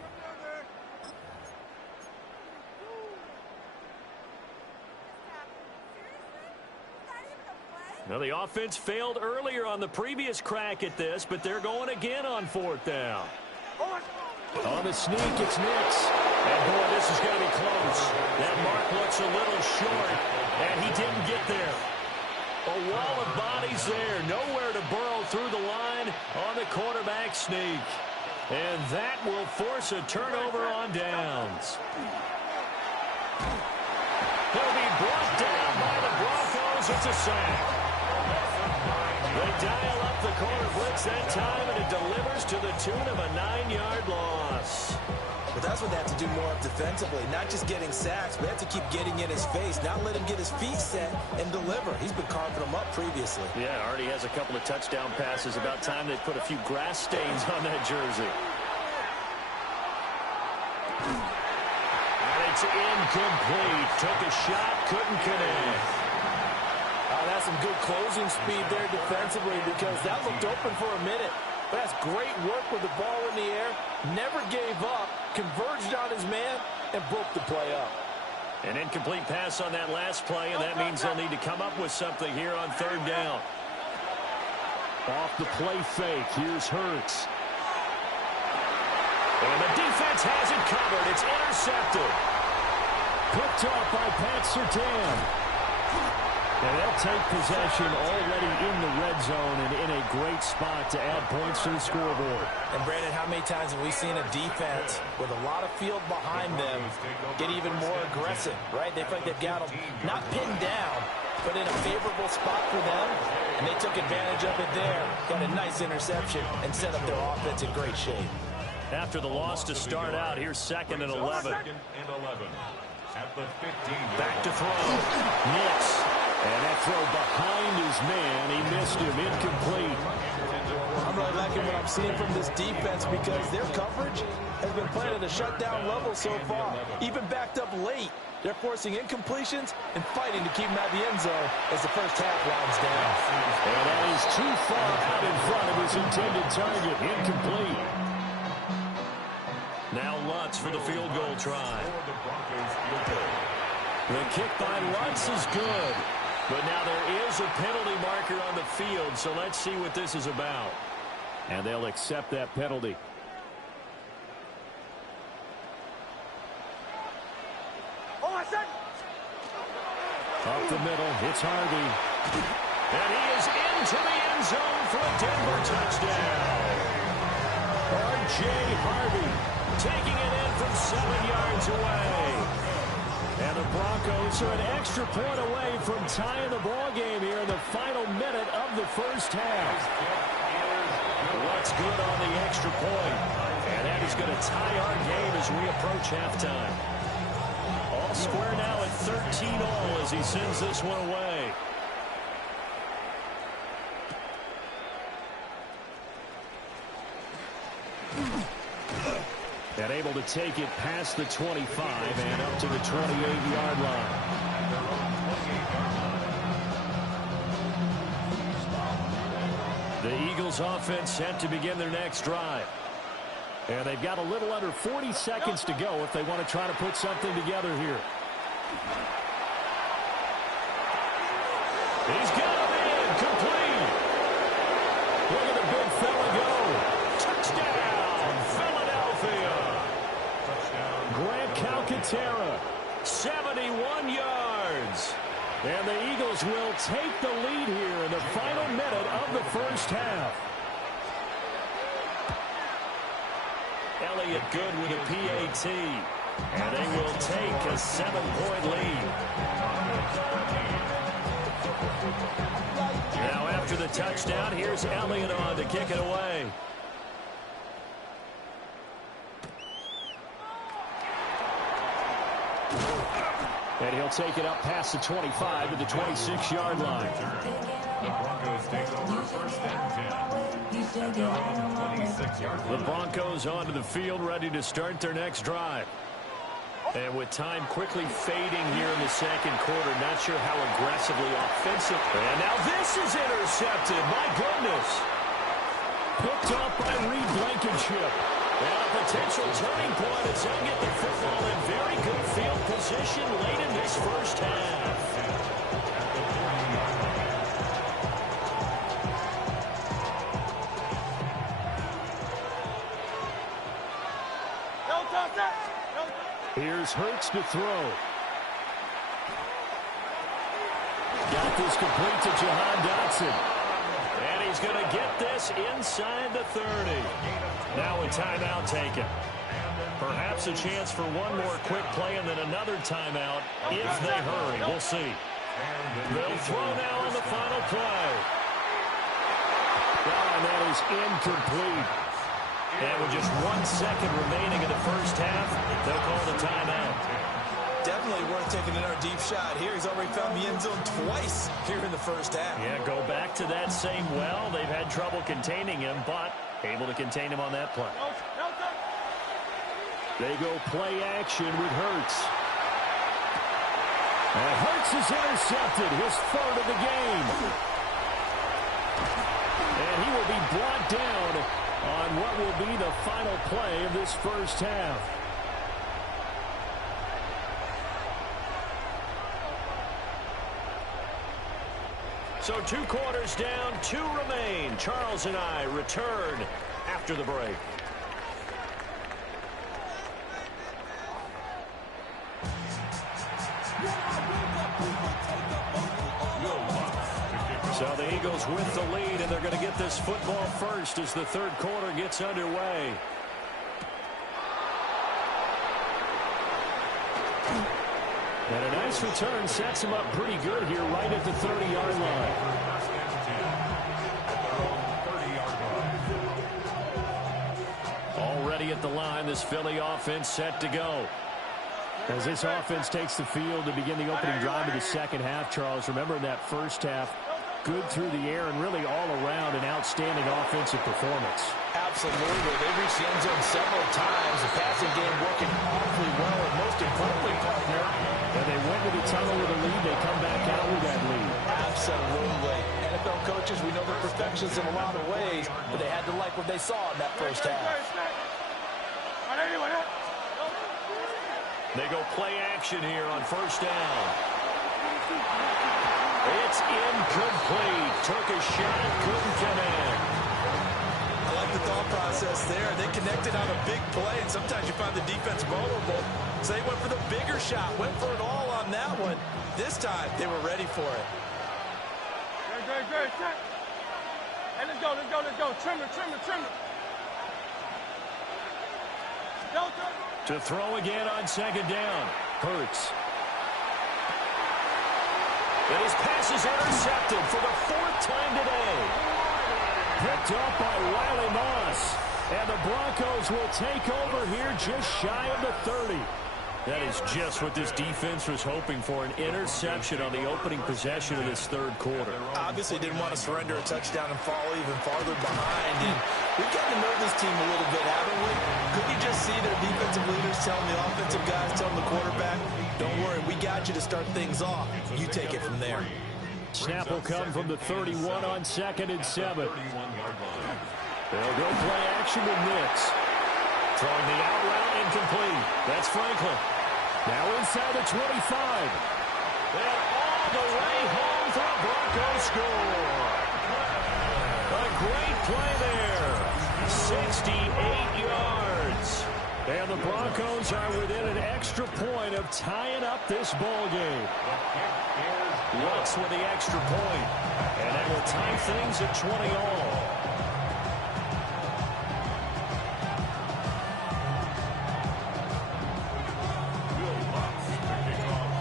Well, the offense failed earlier on the previous crack at this, but they're going again on 4th down. On the sneak, it's Nix. And, boy, this is going to be close. That mark looks a little short, and he didn't get there. A wall of bodies there. Nowhere to burrow through the line on the quarterback sneak. And that will force a turnover on downs. He'll be brought down by the Broncos. It's a sack. They dial up the corner blitz that time, and it delivers to the tune of a 9-yard loss. But that's what they have to do more of defensively. Not just getting sacks, but they have to keep getting in his face. Not let him get his feet set and deliver. He's been carving them up previously. Yeah, already has a couple of touchdown passes. About time they put a few grass stains on that jersey. And it's incomplete. Took a shot, couldn't connect. That's some good closing speed there defensively because that looked open for a minute. But that's great work with the ball in the air. Never gave up, converged on his man, and broke the play up. An incomplete pass on that last play, and that means they'll need to come up with something here on 3rd down. Off the play fake, here's Hurts. And the defense has it covered. It's intercepted. Picked off by Pat Surtain. And they'll take possession already in the red zone and in a great spot to add points to the scoreboard. And, Brandon, how many times have we seen a defense with a lot of field behind them get even more aggressive, right? They feel like they've got them not pinned down, but in a favorable spot for them, and they took advantage of it there. Got a nice interception and set up their offense in great shape. After the loss to start out, here's 2nd and 11. At the 15. Back to throw. Nix. And that throw behind his man, he missed him, incomplete. I'm really liking what I'm seeing from this defense because their coverage has been playing at a shutdown level so far. Even backed up late, they're forcing incompletions and fighting to keep them out of the end zone as the first half winds down. And that is too far out in front of his intended target, incomplete. Now Lutz for the field goal try. The kick by Lutz is good. But now there is a penalty marker on the field, so let's see what this is about. And they'll accept that penalty. Up the middle, it's Harvey. And he is into the end zone for a Denver touchdown. R.J. Harvey taking it in from 7 yards away. And the Broncos are an extra point away from tying the ball game here in the final minute of the first half. What's good on the extra point? And that is going to tie our game as we approach halftime. All square now at 13-all as he sends this one away. And able to take it past the 25 and up to the 28-yard line. The Eagles offense set to begin their next drive. And they've got a little under 40 seconds to go if they want to try to put something together here. He's got him in, complete. Look at the big fella go. Touchdown, Philadelphia. Grant Calcaterra, 71 yards. And the Eagles will take the lead here in the final minute of the first half. Elliott good with a PAT. And they will take a 7-point lead. Now after the touchdown, here's Elliott on to kick it away. And he'll take it up past the 25 to the 26-yard line. The Broncos take over first and 10. At their own 26-yard line. The Broncos onto the field, ready to start their next drive. And with time quickly fading here in the second quarter, not sure how aggressively offensive. And now this is intercepted. My goodness. Picked up by Reed Blankenship. And a potential turning point as he'll get the football in very good field position late in this first half. Here's Hurts to throw. Got this complete to Jahan Dotson. And he's going to get this inside the 30. Now a timeout taken. Perhaps a chance for one more quick play and then another timeout if they hurry. We'll see. They'll throw now on the final play. And that is incomplete. And with just 1 second remaining in the first half, they'll call the timeout. Definitely worth taking another deep shot here. He's already found the end zone twice here in the first half. Yeah, go back to that same well. They've had trouble containing him, but able to contain him on that play. They go play action with Hurts. And Hurts is intercepted, his third of the game. And he will be brought down on what will be the final play of this first half. So 2 quarters down, 2 remain. Charles and I return after the break. So the Eagles with the lead, and they're going to get this football first as the third quarter gets underway. And a nice return sets him up pretty good here right at the 30-yard line. Already at the line, this Philly offense set to go. As this offense takes the field to begin the opening drive of the second half, Charles, remember in that first half, good through the air and really all around an outstanding offensive performance. Absolutely. They reached the end zone several times. The passing game working awfully well, and most importantly, partner, when they went to the tunnel with a lead, they come back out with that lead. Absolutely. NFL coaches, we know they're perfectionists in a lot of ways, but they had to like what they saw in that first half. They go play action here on first down. It's incomplete. Took a shot, couldn't connect. I like the thought process there. They connected on a big play, and sometimes you find the defense vulnerable. So they went for the bigger shot, went for it all on that one. This time, they were ready for it. Great. Hey, let's go. Trim it. To throw again on second down. Hurts. And his pass is intercepted for the 4th time today. Picked up by Riley Moss. And the Broncos will take over here just shy of the 30. That is just what this defense was hoping for, an interception on the opening possession of this third quarter. Obviously didn't want to surrender a touchdown and fall even farther behind. And we've gotten to know this team a little bit, haven't we? Could you just see their defensive leaders telling the offensive guys, telling the quarterback, don't worry, we got you to start things off. You take it from there. Snap will come from the 31 on 2nd and 7. They'll go play action with Nix. Throwing the out route incomplete. That's Franklin. Now inside the 25. And all the way home for a Broncos score. A great play there. 68 yards. And the Broncos are within an extra point of tying up this ball game. Lutz with the extra point. And that will tie things at 20 all.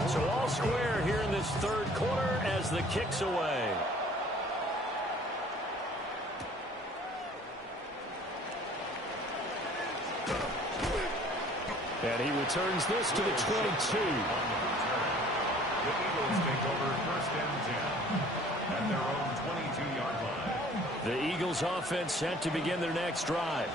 So all square here in this third quarter as the kick's away. And he returns this to the 22. The Eagles take over 1st and 10 at their own 22-yard line. The Eagles offense set to begin their next drive.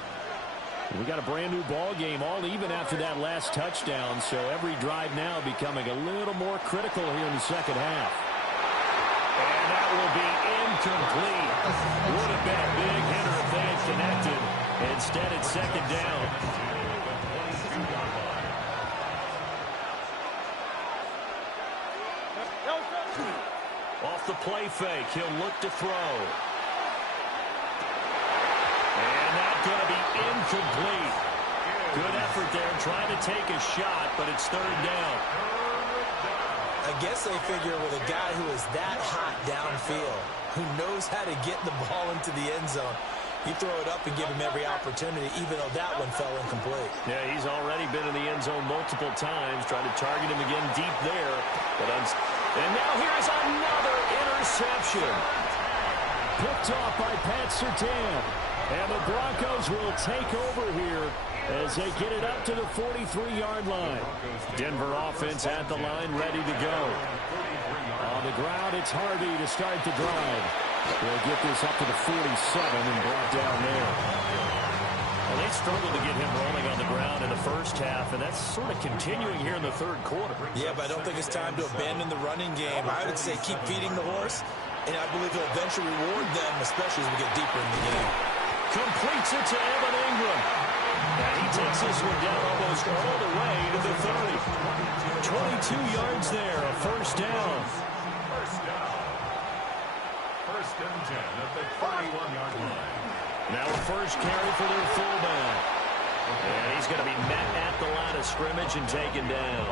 We got a brand new ball game, all even after that last touchdown, so every drive now becoming a little more critical here in the second half. And that will be incomplete. Would have been a big hitter if they had connected. Instead, it's second down. Off the play fake, he'll look to throw. And that's going to be incomplete. Good effort there, trying to take a shot, but it's third down. I guess they figure with a guy who is that hot downfield, who knows how to get the ball into the end zone, you throw it up and give him every opportunity, even though that one fell incomplete. Yeah, he's already been in the end zone multiple times, trying to target him again deep there. And now here's another interception. Picked off by Pat Surtain. And the Broncos will take over here as they get it up to the 43-yard line. Denver offense at the line, ready to go. On the ground, it's Harvey to start the drive. They'll get this up to the 47 and brought down there. Well, they struggled to get him rolling on the ground in the first half, and that's sort of continuing here in the third quarter. Yeah, but I don't think it's time to abandon the running game. I would say keep feeding the horse, and I believe he'll eventually reward them, especially as we get deeper in the game. Completes it to Evan Ingram. And he takes this one down almost all the way to the 30. 22 yards there, a first down. First and 10 at the 31-yard line. Now a first carry for their fullback. And he's going to be met at the line of scrimmage and taken down.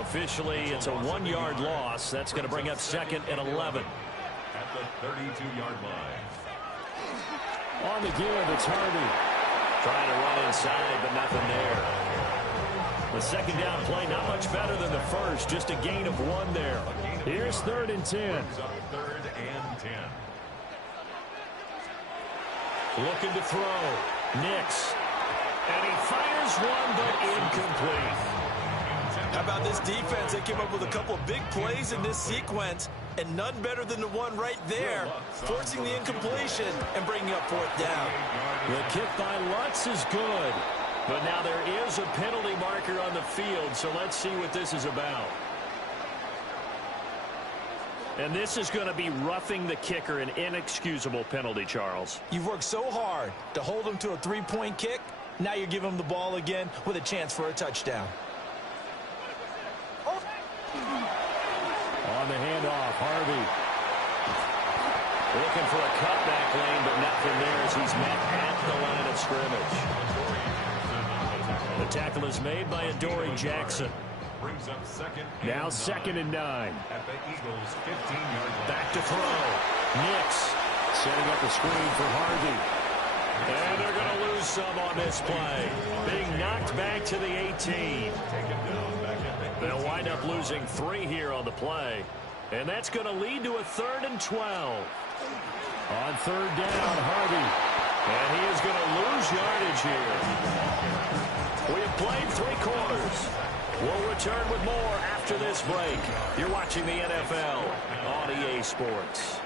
Officially, it's a 1-yard loss. That's going to bring up second and 11. At the 32-yard line. On the give, it's Harvey. Trying to run inside, but nothing there. The second down play, not much better than the first. Just a gain of 1 there. Here's third and 10. Third and 10. Looking to throw. Nix. And he fires one, but incomplete. How about this defense? They came up with a couple of big plays in this sequence, and none better than the one right there, forcing the incompletion and bringing up fourth down. The kick by Lutz is good, but now there is a penalty marker on the field, so let's see what this is about. And this is going to be roughing the kicker, an inexcusable penalty, Charles. You've worked so hard to hold him to a three-point kick. Now you're giving him the ball again with a chance for a touchdown. On the handoff, Harvey. Looking for a cutback lane, but nothing there as he's met at the line of scrimmage. The tackle is made by Adoree Jackson. Brings up second. Now second and 9. At the Eagles' 15-yard line. Back to throw. Nix Setting up a screen for Harvey. And they're going to lose some on this play. Being knocked back to the 18. They'll wind up losing 3 here on the play. And that's going to lead to a third and 12. On third down, Harvey. And he is going to lose yardage here. We have played 3 quarters. We'll return with more after this break. You're watching the NFL on EA Sports.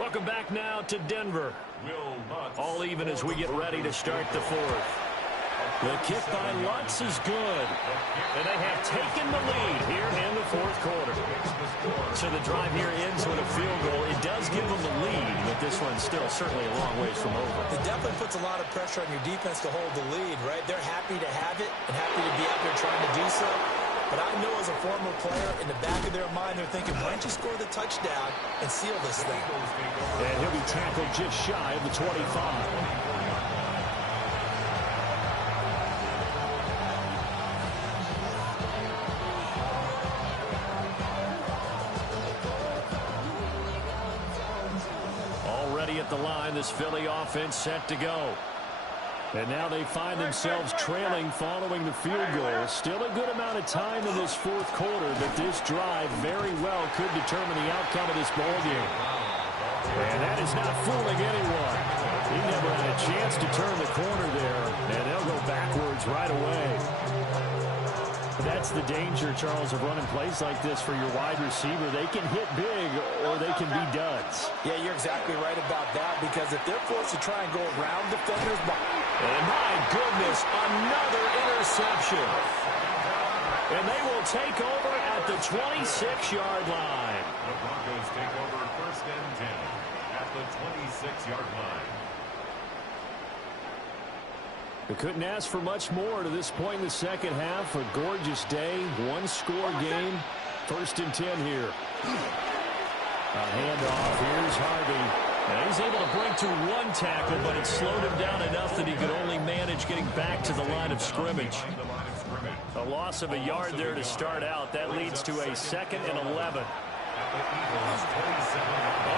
Welcome back now to Denver. All even as we get ready to start the fourth. The kick by Lutz is good. And they have taken the lead here in the fourth quarter. So the drive here ends with a field goal. It does give them the lead, but this one's still certainly a long ways from over. It definitely puts a lot of pressure on your defense to hold the lead, right? They're happy to have it and happy to be out there trying to do so. But I know as a former player, in the back of their mind, they're thinking, why don't you score the touchdown and seal this thing? And he'll be tackled just shy of the 25. At the line, this Philly offense set to go. And now they find themselves trailing following the field goal. Still a good amount of time in this fourth quarter, but this drive very well could determine the outcome of this ball game. And that is not fooling anyone. He never had a chance to turn the corner there, and they'll go backwards right away. That's the danger, Charles, of running plays like this for your wide receiver. They can hit big or they can be duds. Yeah, you're exactly right about that, because if they're forced to try and go around defenders... And my goodness, another interception. And they will take over at the 26-yard line. The Broncos take over first and 10 at the 26-yard line. We couldn't ask for much more to this point in the second half. A gorgeous day, one-score game. First and 10 here. A handoff. Here's Harvey. And he's able to break through one tackle, but it slowed him down enough that he could only manage getting back to the line of scrimmage. A loss of a yard there to start out. That leads to a 2nd and 11. Oh,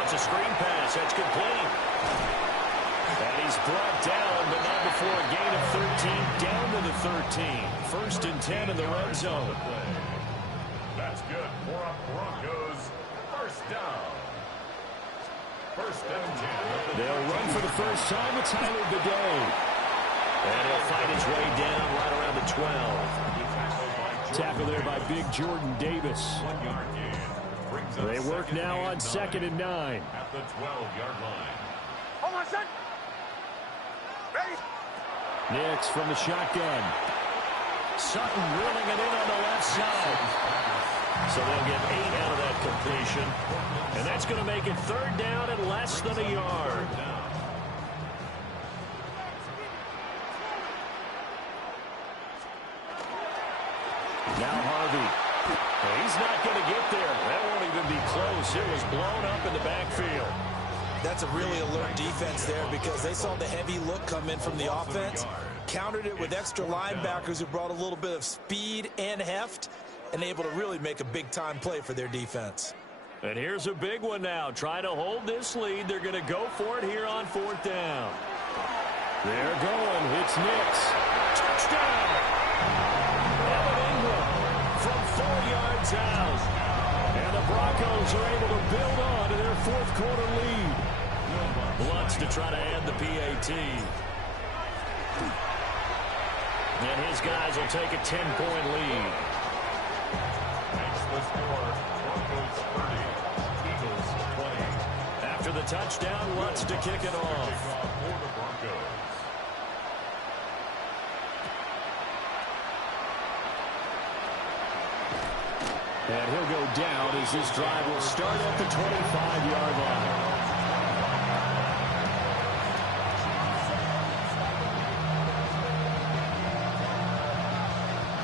it's a screen pass. That's complete. And he's brought down, but not before a gain of 13, down to the 13. 1st and 10 in the red zone. That's good for a Broncos first down. 1st and 10. They'll run for the first time with Tyler Bidet. And he'll fight his way down right around the 12. Tackle there by big Jordan Davis. 1 yard gain. They work now on 2nd and 9. At the 12-yard line. Hold on, son. Ready? Nix from the shotgun. Sutton reeling it in on the left side. So they'll get 8 out of that completion. And that's going to make it 3rd down and less than a yard. Now Harvey. He's not going to get there. That won't even be close. It was blown up in the backfield. That's a really alert defense there because they saw the heavy look come in from the offense, countered it with extra linebackers who brought a little bit of speed and heft, and able to really make a big-time play for their defense. And here's a big one now. Trying to hold this lead. They're going to go for it here on 4th down. They're going. It's Nix. Touchdown! Evan Ingram from 4 yards out. And the Broncos are able to build on to their 4th quarter lead. Lutz to try to add the PAT. And his guys will take a 10-point lead. Makes the score. Broncos 30. Eagles 20. After the touchdown, Lutz to kick it off. For the Broncos. And he'll go down as this drive will start at the 25-yard line.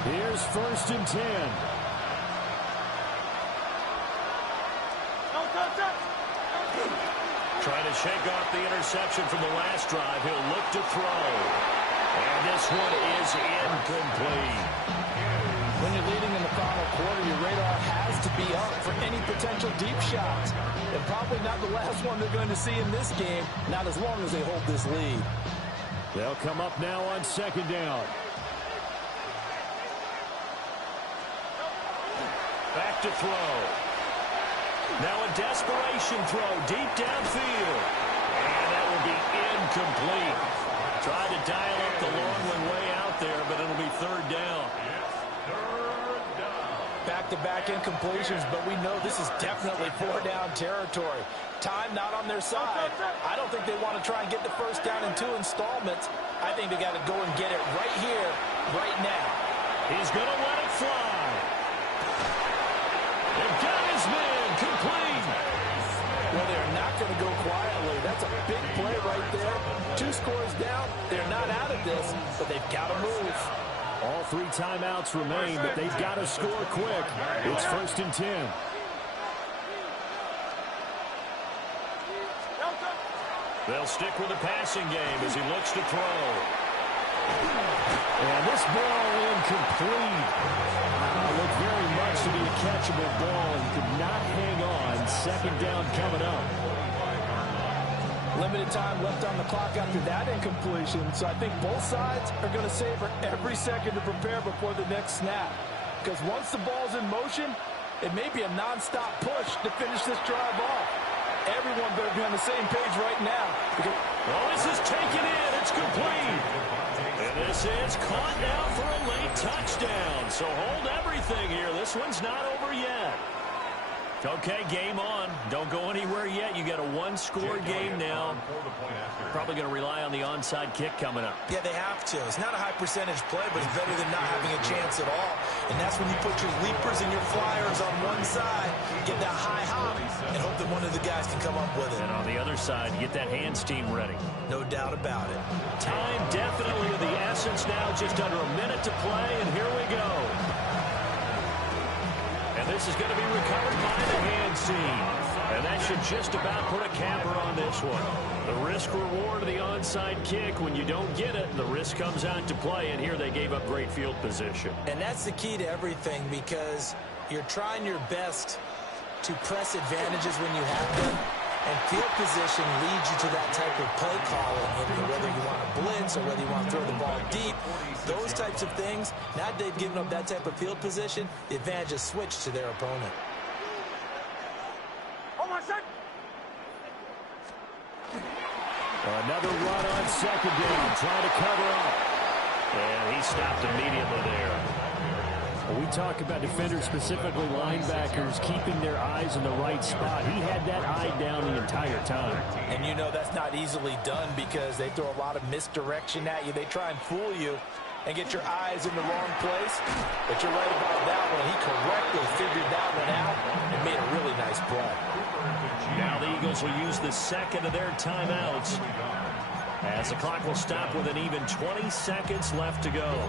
Here's 1st and 10. Trying to shake off the interception from the last drive. He'll look to throw. And this one is incomplete. When you're leading in the final quarter, your radar has to be up for any potential deep shots. And probably not the last one they're going to see in this game, not as long as they hold this lead. They'll come up now on 2nd down. Back to throw. Now a desperation throw deep downfield. And that will be incomplete. Tried to dial up the long one way out there, but it'll be 3rd down. Back-to-back incompletions, but we know this is definitely 4-down territory. Time not on their side. I don't think they want to try and get the first down in 2 installments. I think they got to go and get it right here, right now. He's going to let it fly. They've got his man complete. Well, they're not going to go quietly. That's a big play right there. 2 scores down. They're not out of this, but they've got to move. All 3 timeouts remain, but they've got to score quick. It's 1st and 10. They'll stick with the passing game as he looks to throw. And this ball incomplete. Looked very much to be a catchable ball and could not hang on. 2nd down coming up. Limited time left on the clock after that incompletion, so I think both sides are going to savor every second to prepare before the next snap. Because once the ball's in motion, it may be a non-stop push to finish this drive off. Everyone better be on the same page right now. Well, this is taken in. It's complete. And this is caught now for a late touchdown. So hold everything here. This one's not over yet. Okay, game on. Don't go anywhere yet. You got a 1-score game now. Probably going to rely on the onside kick coming up. Yeah, they have to. It's not a high percentage play, but it's better than not having a chance at all. And that's when you put your leapers and your flyers on one side, get that high hop, and hope that one of the guys can come up with it. And on the other side, get that hands team ready. No doubt about it. Time definitely of the essence now. Just under a minute to play, and here we go. And this is going to be recovered by the hands team. And that should just about put a capper on this one. The risk-reward of the onside kick, when you don't get it, the risk comes out to play, and here they gave up great field position. And that's the key to everything, because you're trying your best to press advantages when you have them, and field position leads you to that type of play calling, whether you want to blitz or whether you want to throw the ball deep, those types of things. Now they've given up that type of field position, the advantage is switched to their opponent. Another run on second down, trying to cover up. And he stopped immediately there. When we talk about defenders, specifically linebackers, keeping their eyes in the right spot, he had that eye down the entire time. And you know that's not easily done because they throw a lot of misdirection at you. They try and fool you and get your eyes in the wrong place. But you're right about that one. He correctly figured that one out and made a really nice play. Now the Eagles will use the second of their timeouts as the clock will stop with an even 20 seconds left to go.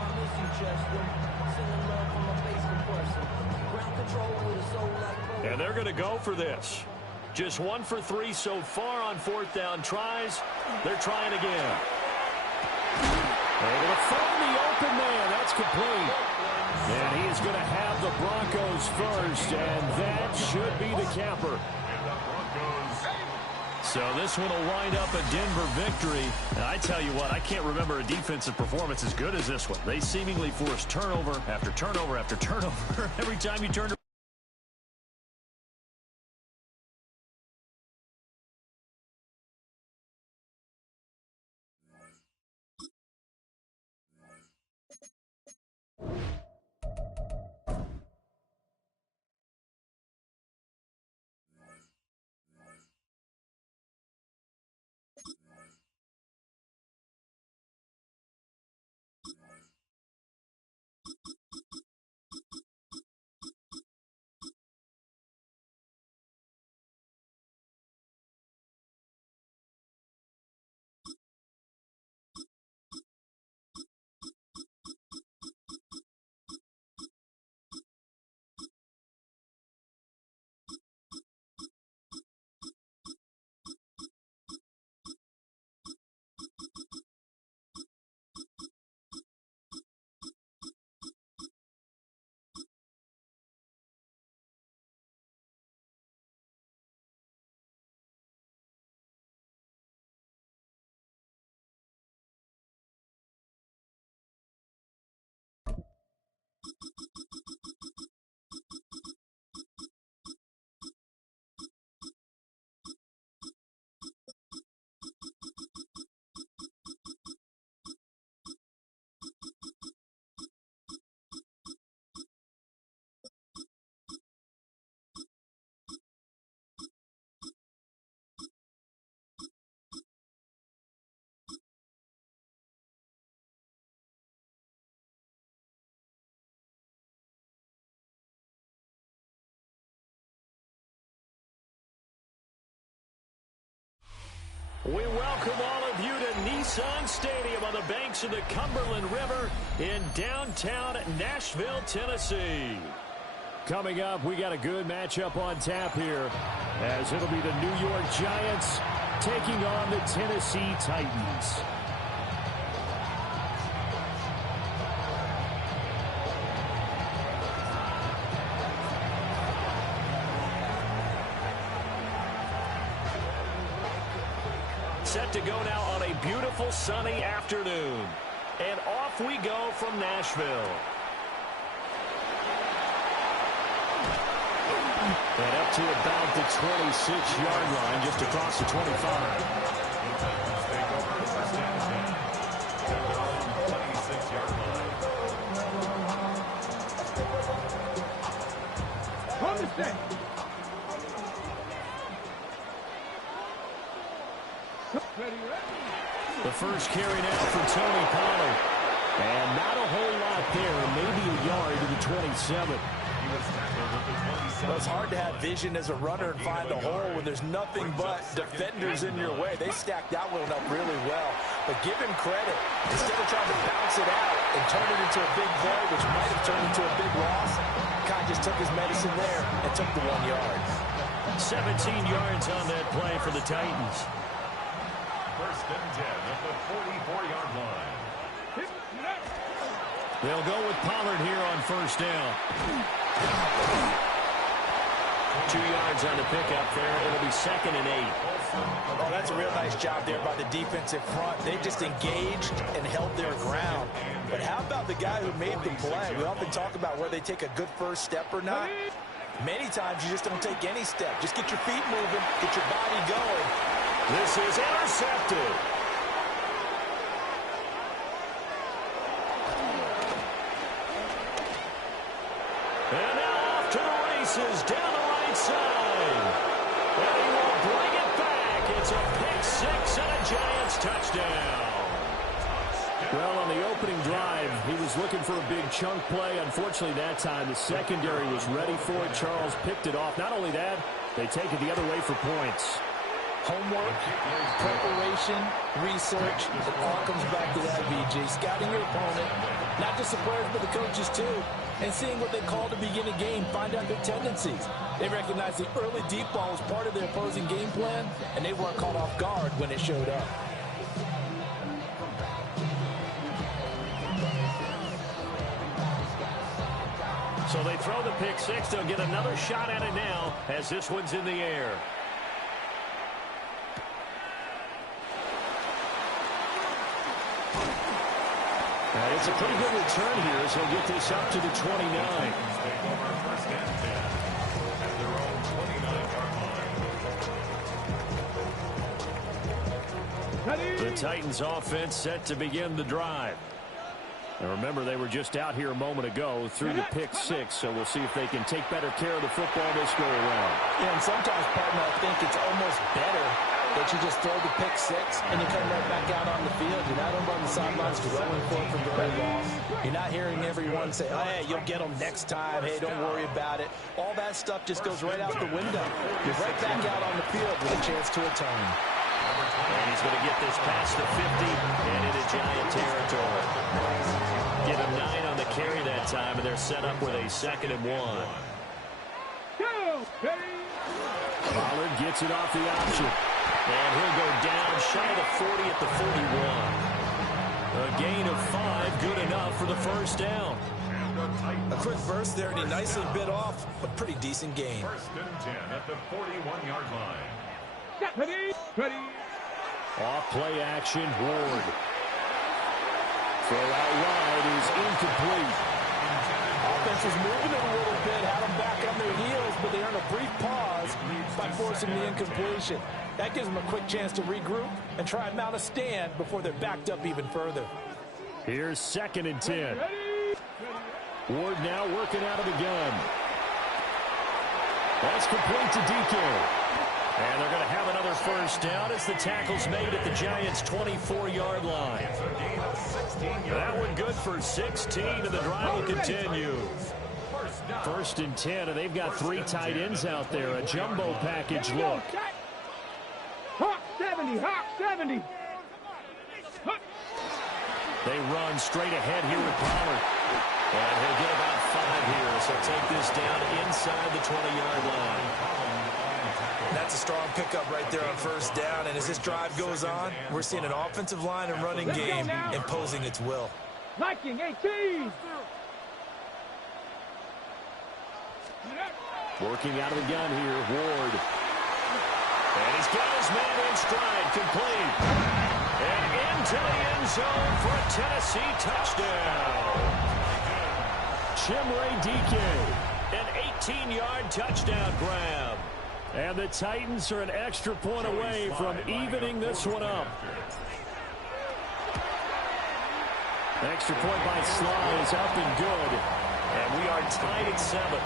And they're going to go for this. Just 1 for 3 so far on fourth down tries. They're trying again. They're going to find the open man. That's complete. And he's going to have the Broncos first, and that should be the capper. So this one will wind up a Denver victory. And I tell you what, I can't remember a defensive performance as good as this one. They seemingly forced turnover after turnover after turnover every time you turned. We welcome all of you to Nissan Stadium on the banks of the Cumberland River in downtown Nashville, Tennessee. Coming up, we got a good matchup on tap here, as it'll be the New York Giants taking on the Tennessee Titans. Set to go now on a beautiful sunny afternoon. And off we go from Nashville. And up to about the 26-yard line, just across the 25. From the state. The first carry now for Tony Pollard. And not a whole lot there, maybe a yard to the 27. Well, it's hard to have vision as a runner and find a hole when there's nothing but defenders in your way. They stacked that one up really well. But give him credit. Instead of trying to bounce it out and turn it into a big play, which might have turned into a big loss, Kai just took his medicine there and took the 1 yard. 17 yards on that play for the Titans. First and 10 at the 44-yard line. They'll go with Pollard here on first down. 2 yards on the pickup there. It'll be 2nd and 8. Oh, that's a real nice job there by the defensive front. They just engaged and held their ground. But how about the guy who made the play? We often talk about where they take a good first step or not. Many times you just don't take any step. Just get your feet moving, get your body going. This is intercepted. And now off to the races down the right side. And he will bring it back. It's a pick six and a Giants touchdown. Well, on the opening drive, he was looking for a big chunk play. Unfortunately, that time, the secondary was ready for it. Charles picked it off. Not only that, they take it the other way for points. Homework, preparation, research, it all comes back to that, BG. Scouting your opponent, not just the players, but the coaches too, and seeing what they call to begin a game, find out their tendencies. They recognize the early deep ball was part of their opposing game plan, and they weren't caught off guard when it showed up. So they throw the pick six. They'll get another shot at it now as this one's in the air. It's a pretty good return here as he'll get this up to the 29. The Titans offense set to begin the drive. And remember, they were just out here a moment ago through the pick six, so we'll see if they can take better care of the football this go around. Yeah, and sometimes, partner, I think it's almost better that you just throw the pick six and you come right back out on the field. You're not over on the sidelines rolling for it for very long. You're not hearing everyone say, oh, hey, you'll get them next time. Hey, don't worry about it. All that stuff just goes right out the window. You're right back out on the field with a chance to atone. And he's going to get this past the 50 and into Giant territory. Get him 9 on the carry that time, and they're set up with a 2nd and 1. Pollard gets it off the option. And he'll go down shy of the 40 at the 41. A gain of 5, good enough for the first down. A quick burst there, and he nicely bit off a pretty decent gain. First and 10 at the 41-yard line. Off play action, Ward. Throw out wide is incomplete. Offense was moving it a little bit, had them back on their heels, but they earned a brief pause by forcing the incompletion. That gives them a quick chance to regroup and try and mount a stand before they're backed up even further. Here's 2nd and 10. Ward now working out of the gun. That's complete to DK. And they're going to have another first down as the tackle's made at the Giants' 24-yard line. That one good for 16, and the drive will continue. 1st and 10, and they've got 3 tight ends out there. A jumbo package look. Hawk 70, Hawk 70. They run straight ahead here with Pollard. And he'll get about 5 here, so take this down inside the 20-yard line. That's a strong pickup right there on first down, and as this drive goes on, we're seeing an offensive line and running game imposing its will. Liking 18. Working out of the gun here, Ward. And he's got his man in stride, complete. And into the end zone for a Tennessee touchdown. Chimray DK. An 18-yard touchdown grab. And the Titans are an extra point away from evening this one up. Extra point by Sly is up and good. And we are tied at 7.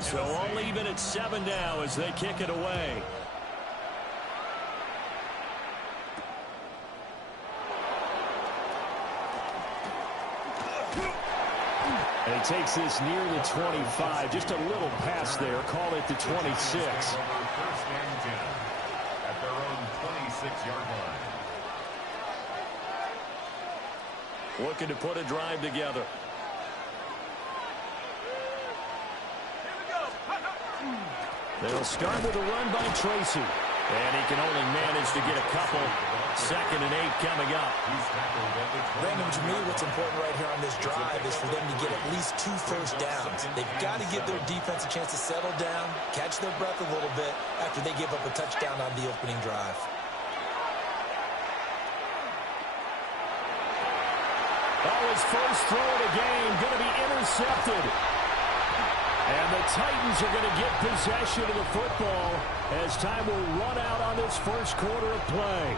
So all even at 7 now as they kick it away. And he takes this near the 25. Just a little pass there. Call it the 26. First and 10 at their own 26 6-yard line. Looking to put a drive together. They'll start with a run by Tracy. And he can only manage to get a couple. 2nd and 8 coming up. Brandon, to me, what's important right here on this drive is for them to get at least 2 first downs. They've got to give their defense a chance to settle down, catch their breath a little bit after they give up a touchdown on the opening drive. Oh, his first throw of the game going to be intercepted. And the Titans are going to get possession of the football as time will run out on this first quarter of play.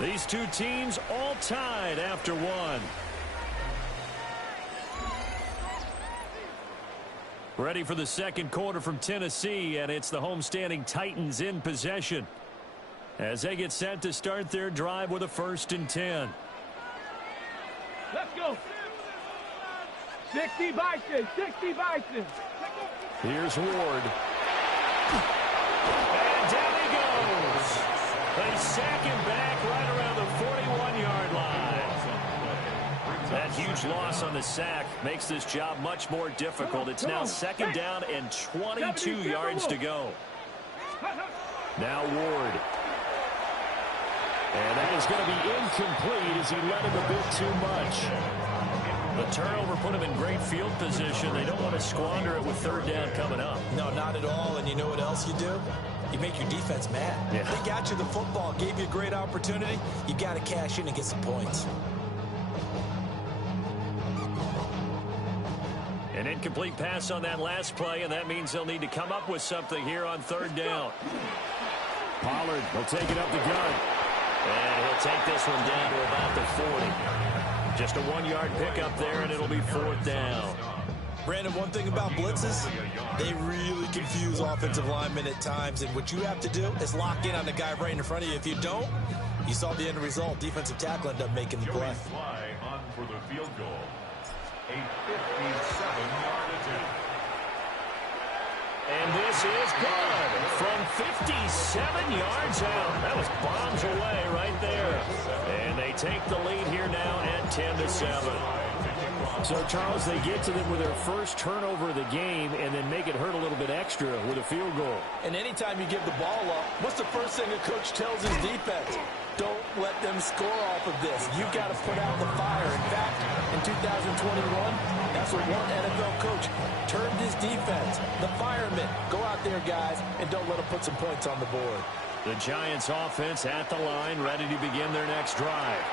These two teams all tied after one. Ready for the second quarter from Tennessee, and it's the homestanding Titans in possession as they get set to start their drive with a 1st and 10. Let's go. 60 Bison, 60 Bison. Here's Ward. And down he goes. They sack him back right around the 41-yard line. That huge loss on the sack makes this job much more difficult. It's now 2nd down and 22 yards to go. Now Ward. And that is going to be incomplete as he let him a bit too much. The turnover put him in great field position. They don't want to squander it with 3rd down coming up. No, not at all. And you know what else you do? You make your defense mad. Yeah. They got you the football, gave you a great opportunity. You got to cash in and get some points. An incomplete pass on that last play, and that means they'll need to come up with something here on 3rd down. Pollard will take it up the gut. And he'll take this one down to about the 40. Just a 1-yard pickup there, and it'll be 4th down. Brandon, one thing about blitzes, they really confuse offensive linemen at times, and what you have to do is lock in on the guy right in front of you. If you don't, you saw the end result. Defensive tackle ended up making the play. Fly on for the field goal. A 57-yard attempt. And this is good from 57 yards out. That was bombs away right there. And they take the lead here now at 10-7. So, Charles, they get to them with their first turnover of the game and then make it hurt a little bit extra with a field goal. And anytime you give the ball up, what's the first thing a coach tells his defense? Don't let them score off of this. You've got to put out the fire. In fact, in 2021, that's what one NFL coach termed his defense. The firemen. Go out there, guys, and don't let them put some points on the board. The Giants offense at the line, ready to begin their next drive.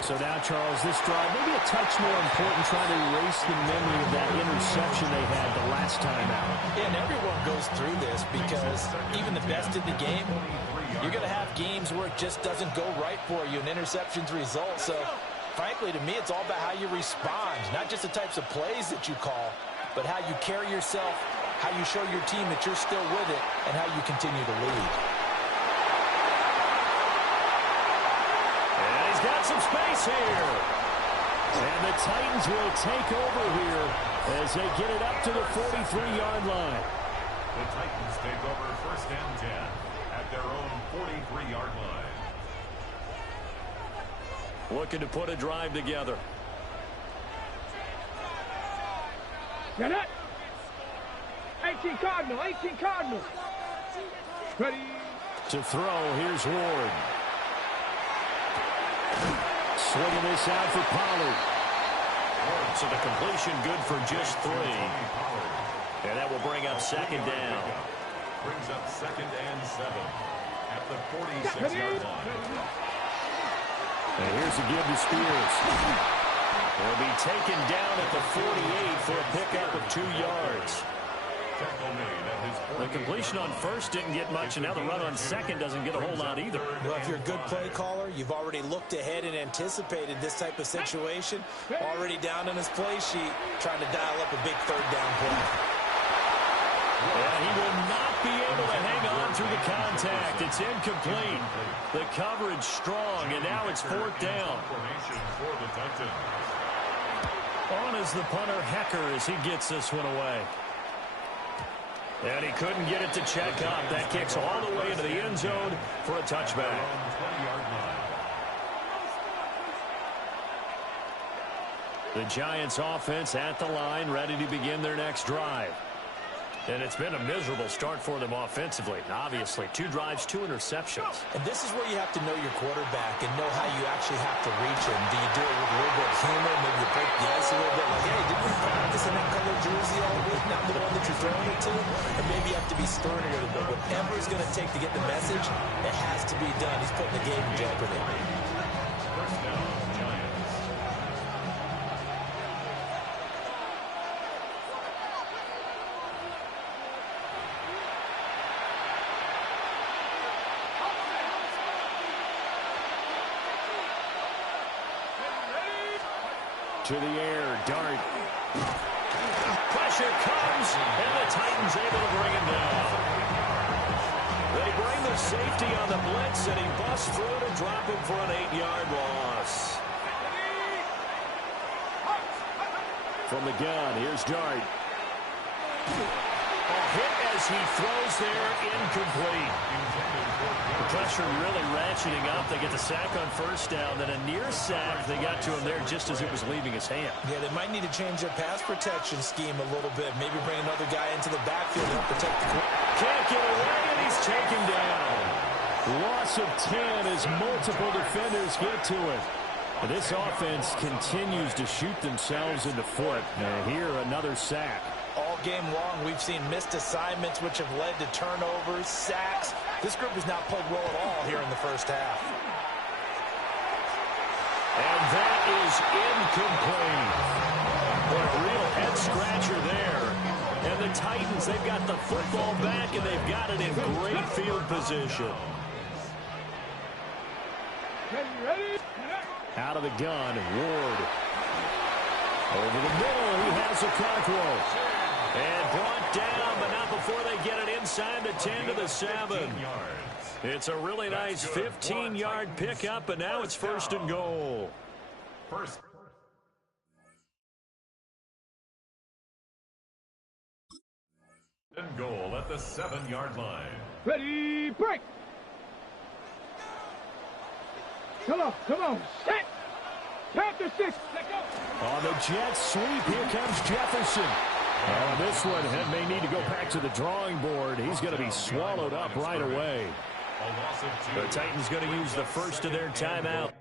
So now, Charles, this drive maybe a touch more important, trying to erase the memory of that interception they had the last time out. Yeah, and everyone goes through this because even the best in the game, you're going to have games where it just doesn't go right for you, and interceptions result. So, frankly, to me, it's all about how you respond, not just the types of plays that you call, but how you carry yourself, how you show your team that you're still with it, and how you continue to lead. Got some space here. And the Titans will take over here as they get it up to the 43-yard line. The Titans take over 1st and 10 at their own 43-yard line. Looking to put a drive together. Get it. 18 Cardinal, 18 Cardinal. Ready. To throw, here's Ward. Swinging this out for Pollard. So the completion good for just 3. And that will bring up 2nd down. Brings up 2nd and 7 at the 46-yard line. And here's a give to Spears. He'll be taken down at the 48 for a pickup of 2 yards. The completion on 1st didn't get much, and now the run on 2nd doesn't get a whole lot either. Well, if you're a good play caller, you've already looked ahead and anticipated this type of situation. Already down on his play sheet, trying to dial up a big 3rd down play. And he will not be able to hang on through the contact. It's incomplete. The coverage strong, and now it's 4th down. On is the punter, Hecker, as he gets this one away. And he couldn't get it to check up. That kicks all the way into the end zone for a touchback. The Giants offense at the line, ready to begin their next drive. And it's been a miserable start for them offensively. Obviously, 2 drives, 2 interceptions. And this is where you have to know your quarterback and know how you actually have to reach him. Do you do it with a little bit of humor? Maybe you break the ice a little bit. Like, hey, didn't we practice in that color jersey all week? Not the one that you're throwing it to? Or maybe you have to be sterner a little bit. Whatever it's going to take to get the message, it has to be done. He's putting the game in jeopardy. First down, Giants. To the air, Dart. Pressure comes, and the Titans able to bring him down. They bring the safety on the blitz, and he busts through to drop him for an 8-yard loss. From the gun, here's Dart. A hit as he throws there, incomplete. The pressure really ratcheting up. They get the sack on first down. Then a near sack. They got to him there just as it was leaving his hand. Yeah, they might need to change their pass protection scheme a little bit. Maybe bring another guy into the backfield to help protect the quarterback. Can't get away, and he's taken down. Loss of 10 as multiple defenders get to it. This offense continues to shoot themselves in the foot. Here, another sack. All game long, we've seen missed assignments, which have led to turnovers, sacks. This group has not played well at all here in the first half. And that is incomplete. What a real head-scratcher there. And the Titans, they've got the football back, and they've got it in great field position. Ready? Out of the gun, Ward. Over the middle, he has a cockroach. And brought down, but not before they get it inside the 10 to the 7. It's a really nice 15-yard pickup, and now it's first and goal. First and goal at the 7-yard line. Ready, break! Come on, set! Panther 6, let go! On the jet sweep, here comes Jefferson. Oh, this one may need to go back to the drawing board. He's going to be swallowed up right away. A loss of 2. The Titans going to use the first of their timeout.